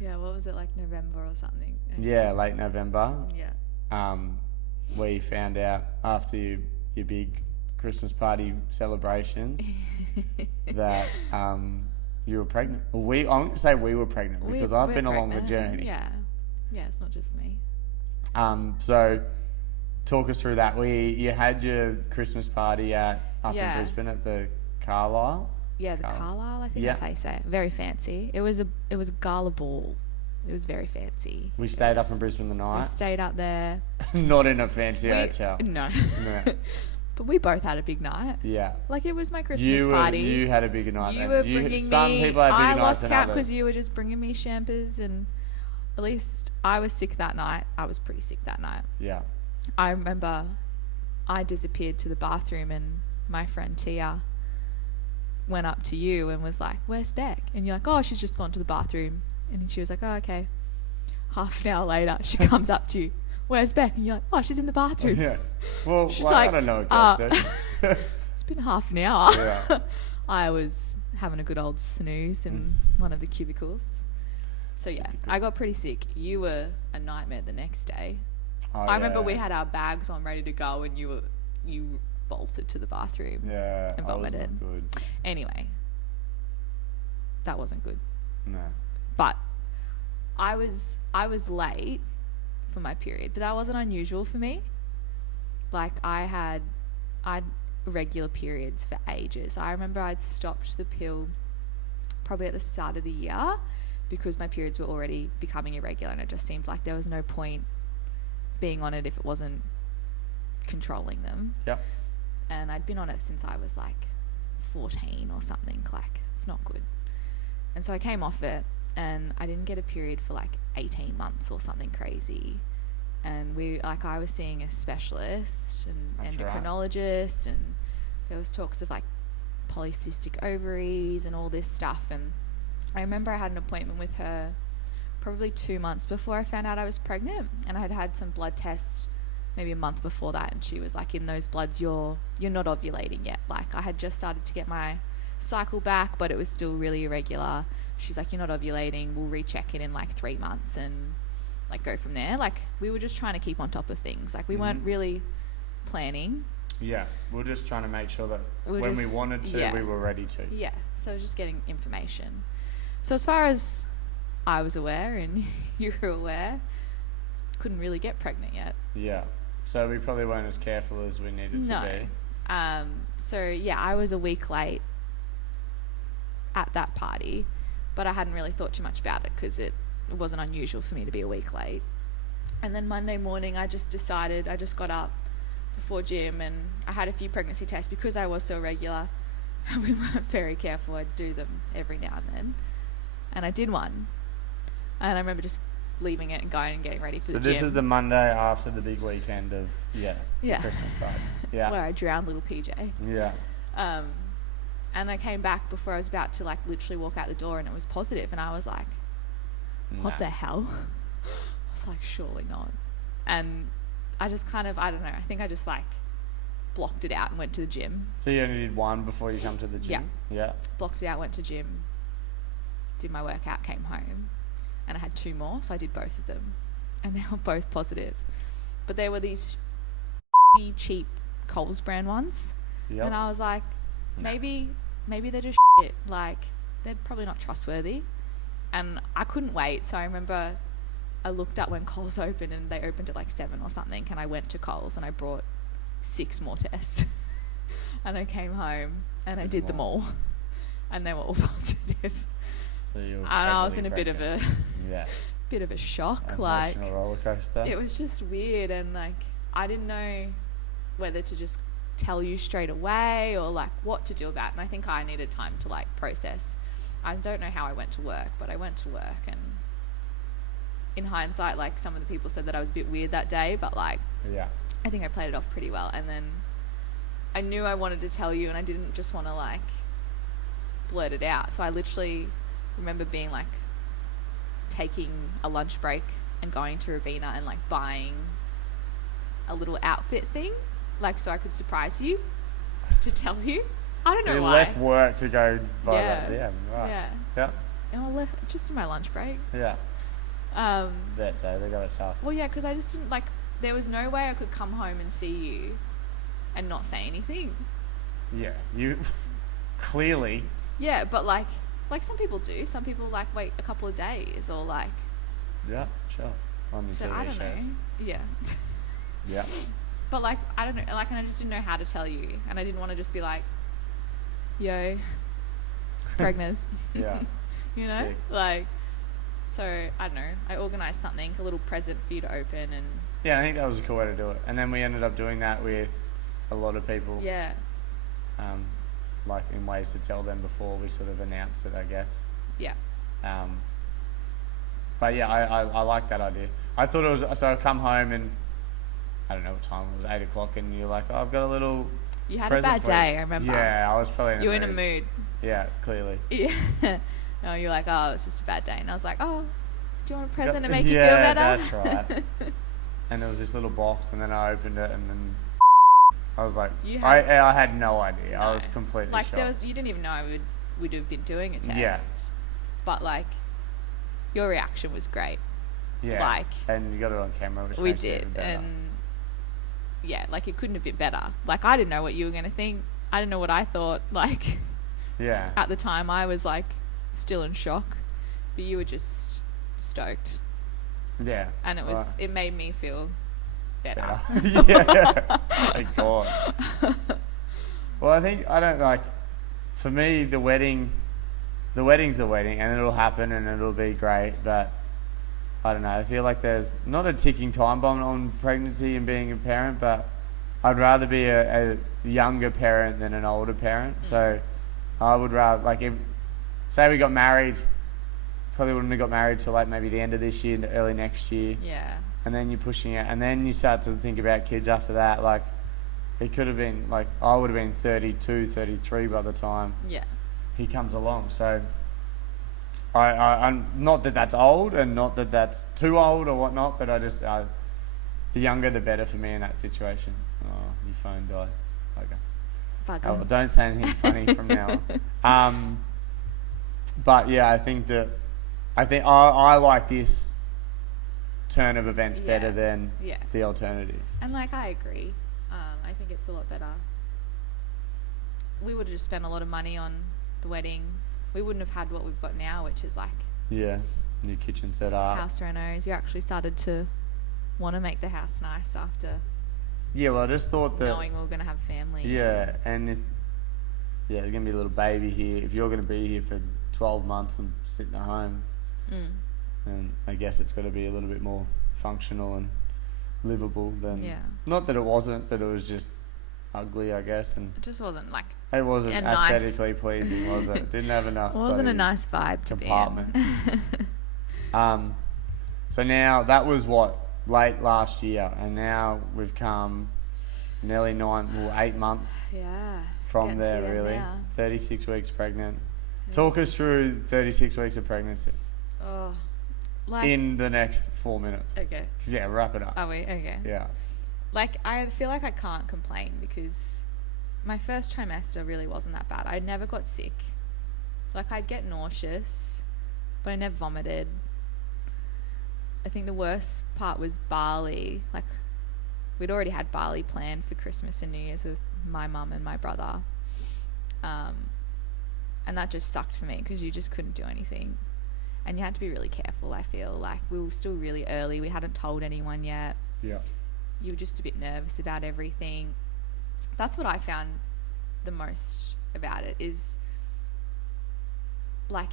Yeah, what was it, like November or something? Yeah, late November. Yeah. We found out after your big Christmas party celebrations that you were pregnant. I'm going to say we were pregnant because I've been along the journey. Yeah, it's not just me. So talk us through that. You had your Christmas party up in Brisbane at the Carlisle. Yeah, the Carlisle, I think that's how you say it. Very fancy. It was a gala ball. It was very fancy. We stayed up in Brisbane the night. We stayed up there. Not in a fancy hotel. No. But we both had a big night. Yeah. Like, it was my Christmas party. You had a bigger night. You were bringing me. Some people had bigger I nights lost than count others. because you were just bringing me champers, and at least I was sick that night. I was pretty sick that night. Yeah. I remember I disappeared to the bathroom, and my friend Tia went up to you and was like, "Where's Bec?" And you're like, "Oh, she's just gone to the bathroom." And she was like, "Oh, okay." Half an hour later, she comes up to you. "Where's Bec?" And you're like, "Oh, she's in the bathroom." Yeah. Well, she's I don't know what girls do. It's been half an hour. Yeah. I was having a good old snooze in one of the cubicles. So yeah, I got pretty sick. You were a nightmare the next day. Oh, I remember we had our bags on ready to go, and you bolted to the bathroom. Yeah. And vomited. I wasn't good. Anyway, that wasn't good. No. But I was late for my period, but that wasn't unusual for me. Like, I'd regular periods for ages. I remember I'd stopped the pill probably at the start of the year because my periods were already becoming irregular, and it just seemed like there was no point being on it if it wasn't controlling them. Yep. And I'd been on it since I was like 14 or something. Like, it's not good. And so I came off it, and I didn't get a period for like 18 months or something crazy. And I was seeing a specialist and endocrinologist, and there was talks of like polycystic ovaries and all this stuff. And I remember I had an appointment with her probably 2 months before I found out I was pregnant, and I had some blood tests maybe a month before that, and she was like, "In those bloods, you're not ovulating yet." Like, I had just started to get my cycle back, but it was still really irregular. She's like, "You're not ovulating. We'll recheck it in like 3 months and like go from there." Like, we were just trying to keep on top of things. Like, we weren't really planning. Yeah, we're just trying to make sure that when we wanted to, we were ready to. Yeah, so just getting information. So as far as I was aware and you were aware, couldn't really get pregnant yet. Yeah, so we probably weren't as careful as we needed to be. So yeah, I was a week late at that party, but I hadn't really thought too much about it because it wasn't unusual for me to be a week late. And then Monday morning, I just got up before gym, and I had a few pregnancy tests because I was so regular and we weren't very careful. I'd do them every now and then, and I did one, and I remember just leaving it and going and getting ready for the gym. So this is the Monday after the big weekend of the Christmas party. Yeah. Where I drowned little PJ. Yeah. And I came back before I was about to like literally walk out the door, and it was positive, and I was like, what the hell? I was like, surely not. And I just kind of, I don't know, I think I just like blocked it out and went to the gym. So you only did one before you come to the gym? Yeah. Blocked it out, went to gym, did my workout, came home, and I had 2 more, so I did both of them, and they were both positive. But they were these cheap Coles brand ones, and I was like, maybe they're just shit. Like, they're probably not trustworthy. And I couldn't wait, so I remember I looked up when Coles opened, and they opened at like 7 or something, and I went to Coles and I brought 6 more tests. And I came home and I did them all, and they were all positive. So you were, and I was in a pregnant. bit of a shock. Emotional like roller coaster. It was just weird, and like I didn't know whether to just tell you straight away or like what to do about it. And I think I needed time to like process. I don't know how I went to work, but I went to work, and in hindsight, like some of the people said that I was a bit weird that day, but like I think I played it off pretty well. And then I knew I wanted to tell you, and I didn't just want to like blurt it out. So I literally remember being like taking a lunch break and going to Ravina and like buying a little outfit thing, like so I could surprise you to tell you. I don't know you why. left work to go buy that. Yeah, right. Yeah. And I left just in my lunch break. Yeah. That's they got it tough. Well, yeah, because I just didn't like. There was no way I could come home and see you and not say anything. Yeah, you clearly. Yeah, but like some people do. Some people like wait a couple of days or like. Yeah, sure. On the so TV I don't shows. know. Yeah. Yeah. But like I don't know. Like, and I just didn't know how to tell you, and I didn't want to just be like, "Yo, pregnant." Yeah. You know, sick. like. So I don't know. I organised something, a little present for you to open, and. Yeah, I think that was a cool way to do it. And then we ended up doing that with a lot of people. Yeah. Like in ways to tell them before we sort of announced it, I guess. Yeah. But yeah, I like that idea. I thought it was, so I come home and I don't know what time it was, 8 o'clock, and you're like, oh, I've got a little You had a present bad for you. day, I remember. Yeah, I was probably in a You were mood. in a mood. Yeah, clearly. Yeah. No, you're like, oh, it's just a bad day. And I was like, oh, do you want a present to make you yeah, feel better? That's right. And there was this little box, and then I opened it, and then I was like, I had no idea. No. I was completely like shocked. You didn't even know I would have been doing a test. Yeah. But like, your reaction was great. Yeah. Like, and you got it on camera, which we makes it did, even better. and yeah, like it couldn't have been better. Like I didn't know what you were gonna think. I didn't know what I thought. Like, yeah. At the time, I was like still in shock, but you were just stoked. Yeah. And it was it made me feel better. Yeah. Thank God. Well, I think for me the wedding's the wedding, and it'll happen and it'll be great, but I don't know, I feel like there's not a ticking time bomb on pregnancy and being a parent, but I'd rather be a younger parent than an older parent. So I would rather, like, if say we got married, probably wouldn't have got married till like maybe the end of this year, early next year. Yeah. And then you're pushing it, and then you start to think about kids after that. Like, it could have been, like, I would have been 32, 33 by the time he comes along. So I'm not that that's old, and not that that's too old or whatnot, but I just, the younger the better for me in that situation. Oh, your phone died. Okay. Oh, well, don't say anything funny from now on. But yeah, I think I like this turn of events better than the alternative. And like, I agree. I think it's a lot better. We would have just spent a lot of money on the wedding. We wouldn't have had what we've got now, which is like new kitchen set up, house renos. You actually started to want to make the house nice after. Yeah, well, I just thought that knowing we were going to have family. Yeah, and if there's going to be a little baby here. If you're going to be here for 12 months and sitting at home, then I guess it's got to be a little bit more functional and livable than. Yeah. Not that it wasn't, but it was just ugly, I guess, and it just wasn't like. It wasn't aesthetically pleasing, was it? It didn't have enough. It wasn't a nice vibe to compartment. Be in. So now that was late last year, and now we've come nearly 8 months. Yeah. from Get to there, the end really. now. 36 weeks pregnant. Yeah. Talk us through 36 weeks of pregnancy Oh, like in the next 4 minutes. okay. Yeah, wrap it up. Are we okay? Yeah. Like I feel like I can't complain because my first trimester really wasn't that bad. I never got sick. Like I'd get nauseous, but I never vomited. I think the worst part was barley. Like we'd already had barley planned for Christmas and New Year's with my mum and my brother. And that just sucked for me because you just couldn't do anything. And you had to be really careful, I feel. Like we were still really early. We hadn't told anyone yet. Yeah. You were just a bit nervous about everything. That's what I found the most about it is like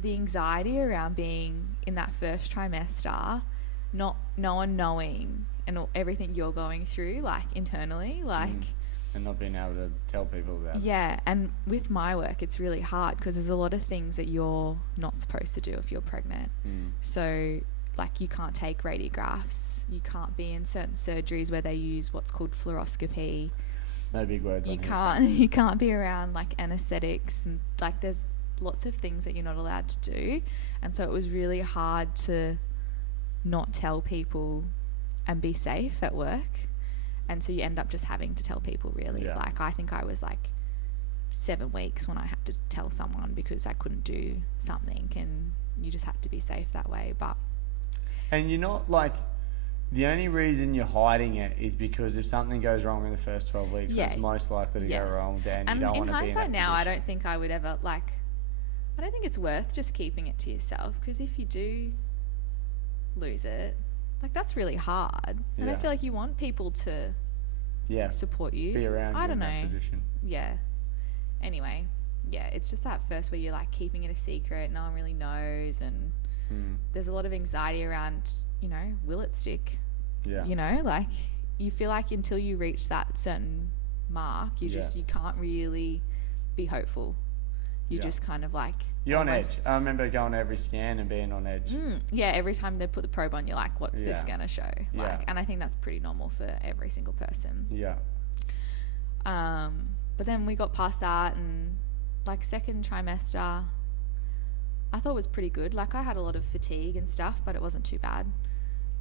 the anxiety around being in that first trimester, no one knowing and everything you're going through, like internally, like and not being able to tell people about it. Yeah, and with my work, it's really hard because there's a lot of things that you're not supposed to do if you're pregnant. So, like, you can't take radiographs, you can't be in certain surgeries where they use what's called fluoroscopy. No big words. You can't be around like anesthetics and like there's lots of things that you're not allowed to do, and so it was really hard to not tell people and be safe at work. And so you end up just having to tell people, really. Yeah. Like, I think I was like 7 weeks when I had to tell someone because I couldn't do something, and you just had to be safe that way. But And you're not like, the only reason you're hiding it is because if something goes wrong in the first 12 weeks, Yeah. it's most likely to Yeah. go wrong, then and you don't in want to be in that hindsight now, I position. don't think I would ever like. I don't think it's worth just keeping it to yourself, because if you do lose it, like that's really hard. And I Yeah. feel like you want people to support you. Be around you I don't in know. that position. Yeah. Anyway, yeah, it's just that first where you're like keeping it a secret, no one really knows, and there's a lot of anxiety around, will it stick? Yeah. Like you feel like until you reach that certain mark, you can't really be hopeful. You just kind of like You're on edge. almost- I remember going to every scan and being on edge. Yeah, every time they put the probe on, you're like, what's this gonna show? Yeah. Like, and I think that's pretty normal for every single person. Yeah. But then we got past that, and like second trimester, I thought was pretty good. Like I had a lot of fatigue and stuff, but it wasn't too bad.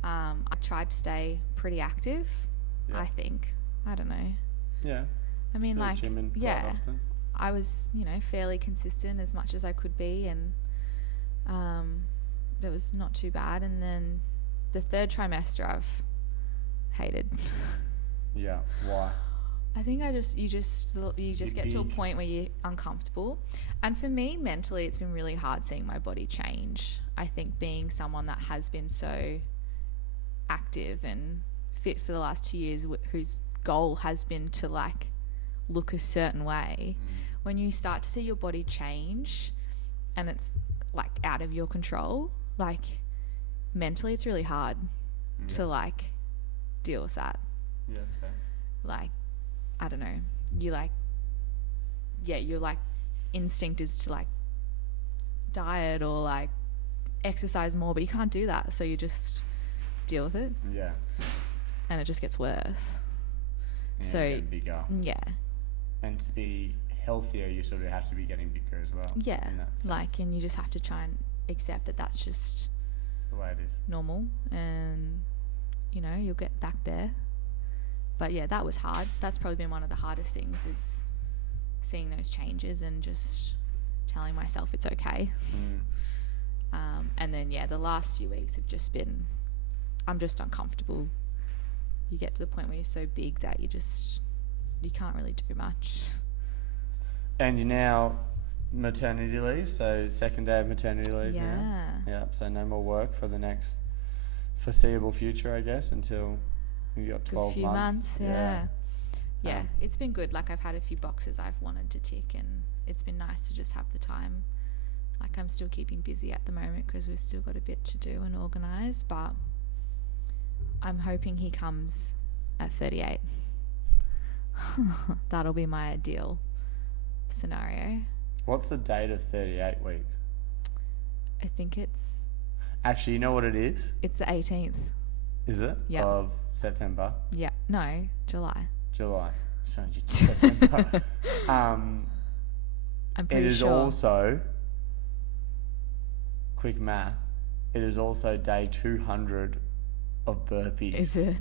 I tried to stay pretty active. Yeah. I think. I don't know. Yeah. I mean, Still like, gymming quite yeah, often. I was, fairly consistent as much as I could be, and that was not too bad. And then the third trimester, I've hated. Yeah. Why? I think you just get to a big. point where you're uncomfortable. And for me, mentally, it's been really hard seeing my body change. I think being someone that has been so active and fit for the last 2 years, whose goal has been to like look a certain way, when you start to see your body change and it's like out of your control, like mentally it's really hard to like deal with that. Yeah, that's fair. Like, I don't know, your like instinct is to like diet or like exercise more, but you can't do that, so you just deal with it, Yeah. and it just gets worse. Yeah, So get bigger. yeah, And to be healthier, you sort of have to be getting bigger as well. yeah, in that sense, like, and you just have to try and accept that that's just the way it is. normal, and you'll get back there. But yeah, that was hard. That's probably been one of the hardest things, is seeing those changes and just telling myself it's okay. And then the last few weeks have just been, I'm just uncomfortable. You get to the point where you're so big that you can't really do much. And you're now maternity leave, so second day of maternity leave now. Yeah. Yeah, so no more work for the next foreseeable future, I guess, until you got 12 few months. Yeah. It's been good. Like, I've had a few boxes I've wanted to tick, and it's been nice to just have the time. Like, I'm still keeping busy at the moment because we've still got a bit to do and organise, but I'm hoping he comes at 38. That'll be my ideal scenario. What's the date of 38 weeks? I think it's Actually, you know what it is? the 18th. Is it? Yeah. Of September, Yeah. No, July. July. So September. I'm It pretty is sure. also, quick math, it is also day 200 of burpees. Is it?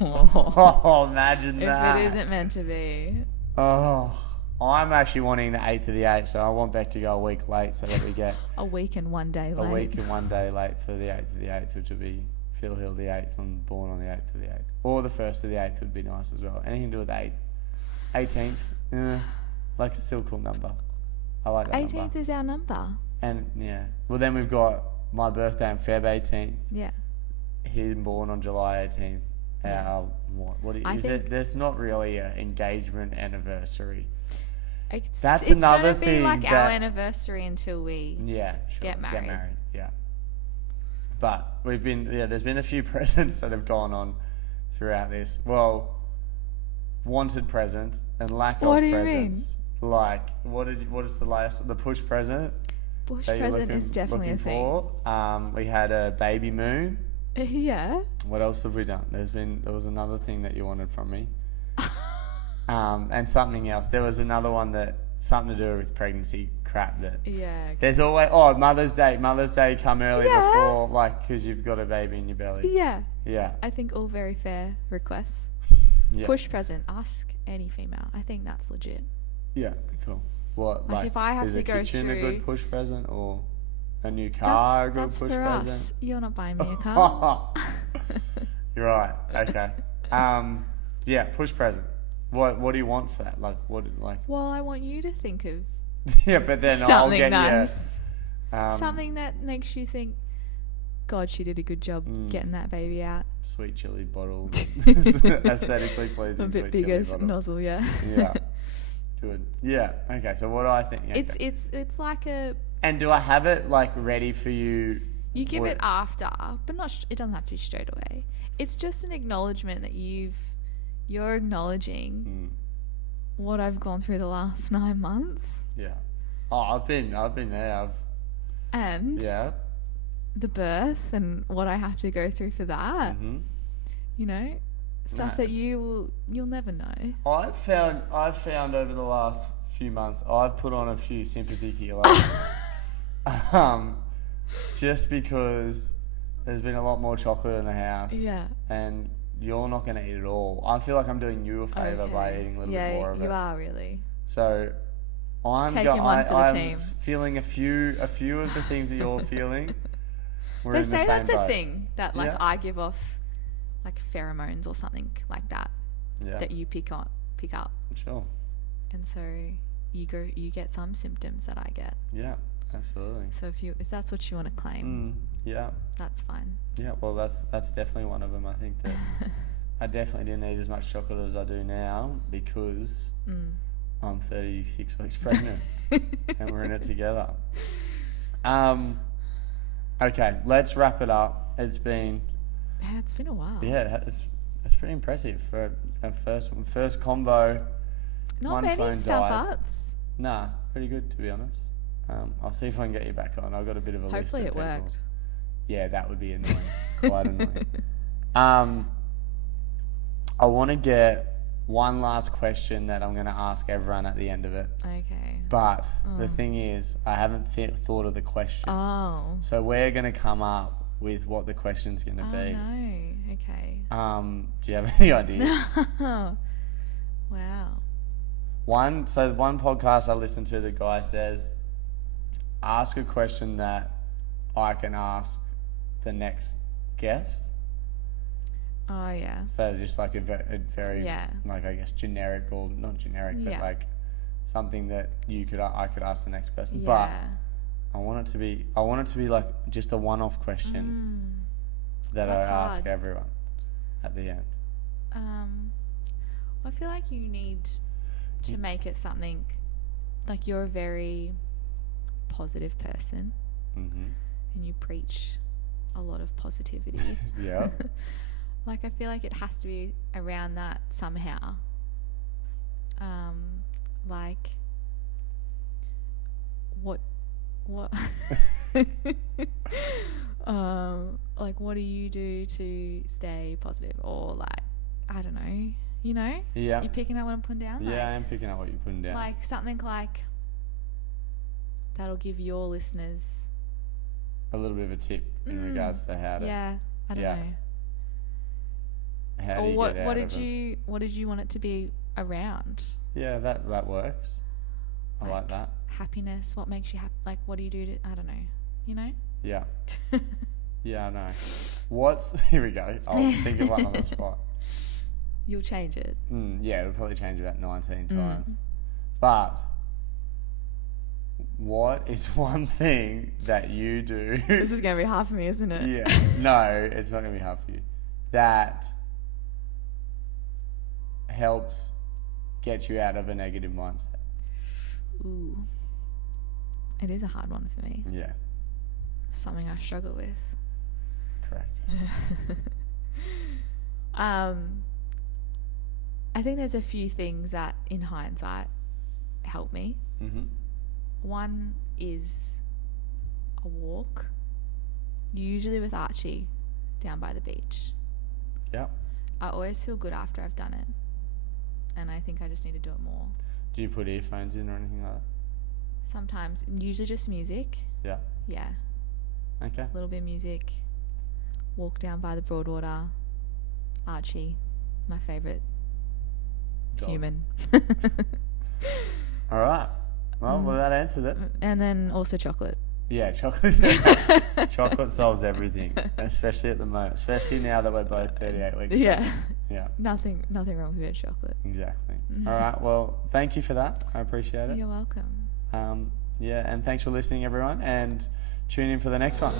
Oh, imagine If that. it isn't meant to be. Oh, I'm actually wanting the 8th of the 8th, so I want Beck to go a week late so that we get A week and 1 day a late. week and 1 day late for the 8th of the 8th, which would be Phil Hill the 8th and born on the 8th of the 8th. Or the 1st of the 8th would be nice as well. Anything to do with 8th. 18th, like it's still a cool number. I like that 18th number. is our number. And yeah, well then we've got my birthday on Feb 18th. Yeah. He's born on July 18th. Yeah. What I is think- it? There's not really an engagement anniversary. It's another gonna be thing like that- our anniversary until we Yeah, sure. Get married. Yeah. But there's been a few presents that have gone on throughout this. Well, wanted presents and lack What of do you presents. Like, what is the push present? bush that you're present is definitely a thing. for? We had a baby moon. Yeah. What else have we done? There was another thing that you wanted from me. And something else. There was another one that something to do with pregnancy crap that Yeah. there's always Mother's Day come early Yeah. before, like, because you've got a baby in your belly. Yeah. Yeah. I think all very fair requests. Yeah. Push present. Ask any female. I think that's legit. Yeah. Cool. What, Like, if I have is to a go kitchen a through- good push present, or a new car a good That's push for present? us. You're not buying me a car. You're right. Okay. Yeah. Push present. What do you want for that? Like what? Like Well, I want you to think of yeah, but then I'll something get nice. you Something that makes you think, God, she did a good job getting that baby out. sweet chili bottle, aesthetically pleasing. A bit sweet bigger chili bottle. nozzle, yeah. Yeah. Good. Yeah. Okay. So what do I think? Okay. It's like a And do I have it like ready for you? you give What- it after, but not. It doesn't have to be straight away. It's just an acknowledgement that you're acknowledging what I've gone through the last 9 months, Yeah. Oh, I've been there. and Yeah. the birth and what I have to go through for that. Mm-hmm. You know, stuff No. that you'll never know. I've found over the last few months, I've put on a few sympathy kilos. Just because there's been a lot more chocolate in the house. Yeah. And you're not going to eat it all. I feel like I'm doing you a favour by Okay. eating a little yeah, bit more of you it. are really. So I'm Taking one for the I'm team. feeling a few of the things that you're feeling. We're They in the say same that's a boat. thing that like Yeah. I give off like pheromones or something like that Yeah. that you pick up, Sure. and so you get some symptoms that I get. Yeah. Absolutely. So if that's what you want to claim, Yeah. that's fine. Yeah. Well, that's definitely one of them. I think that I definitely didn't eat as much chocolate as I do now because I'm 36 weeks pregnant and we're in it together. Okay, let's wrap it up. It's been Yeah, it's been a while. it's pretty impressive for a first combo. Not one many phone stuff died. ups. Nah, pretty good to be honest. I'll see if I can get you back on. I've got a bit of a list. Hopefully of it people. worked. Yeah, that would be annoying. Quite annoying. I want to get one last question that I'm going to ask everyone at the end of it. Okay. But the thing is, I haven't thought of the question. Oh. So we're going to come up with what the question's going to Oh be. no. Okay. Do you have any ideas? Wow. One podcast I listened to, the guy says, ask a question that I can ask the next guest. Oh yeah. So just like a very Yeah. like, I guess, generic, or not generic, but Yeah. like something that I could ask the next person. Yeah. But I want it to be like just a one-off question that I That's ask hard. everyone at the end. I feel like you need to make it something like you're a very positive person Mm-hmm. and you preach a lot of positivity. Yeah. Like I feel like it has to be around that somehow. Like what like what do you do to stay positive, or like I don't know, You know? Yeah. You picking up what I'm putting down? Yeah, I am picking up what you're putting down. Like something like that'll give your listeners a little bit of a tip in regards to how to. Yeah, I don't know. How do Or you what? get out What of did you? What did you want it to be around? Yeah, that works. I like that. Happiness. What makes you happy? Like, what do you do to? I don't know. You know. Yeah. Yeah, I know. Here we go. I'll think of one on the spot. You'll change it. Yeah, it'll probably change about 19 times. But what is one thing that you do? This is going to be hard for me, isn't it? Yeah. No, it's not going to be hard for you. That helps get you out of a negative mindset. Ooh. It is a hard one for me. Yeah. Something I struggle with. Correct. I think there's a few things that, in hindsight, help me. One is a walk, usually with Archie, down by the beach. Yeah. I always feel good after I've done it, and I think I just need to do it more. Do you put earphones in or anything like that? Sometimes, usually just music. Yeah. Yeah. Okay. A little bit of music. Walk down by the Broadwater. Archie, my favourite human. All right. Well, that answers it. And then also chocolate. Yeah, chocolate. Chocolate solves everything, especially at the moment. Especially now that we're both 38 weeks. Yeah. Yeah. Nothing wrong with a bit of chocolate. Exactly. All right. Well, thank you for that. I appreciate it. You're welcome. Yeah, and thanks for listening, everyone. And tune in for the next one.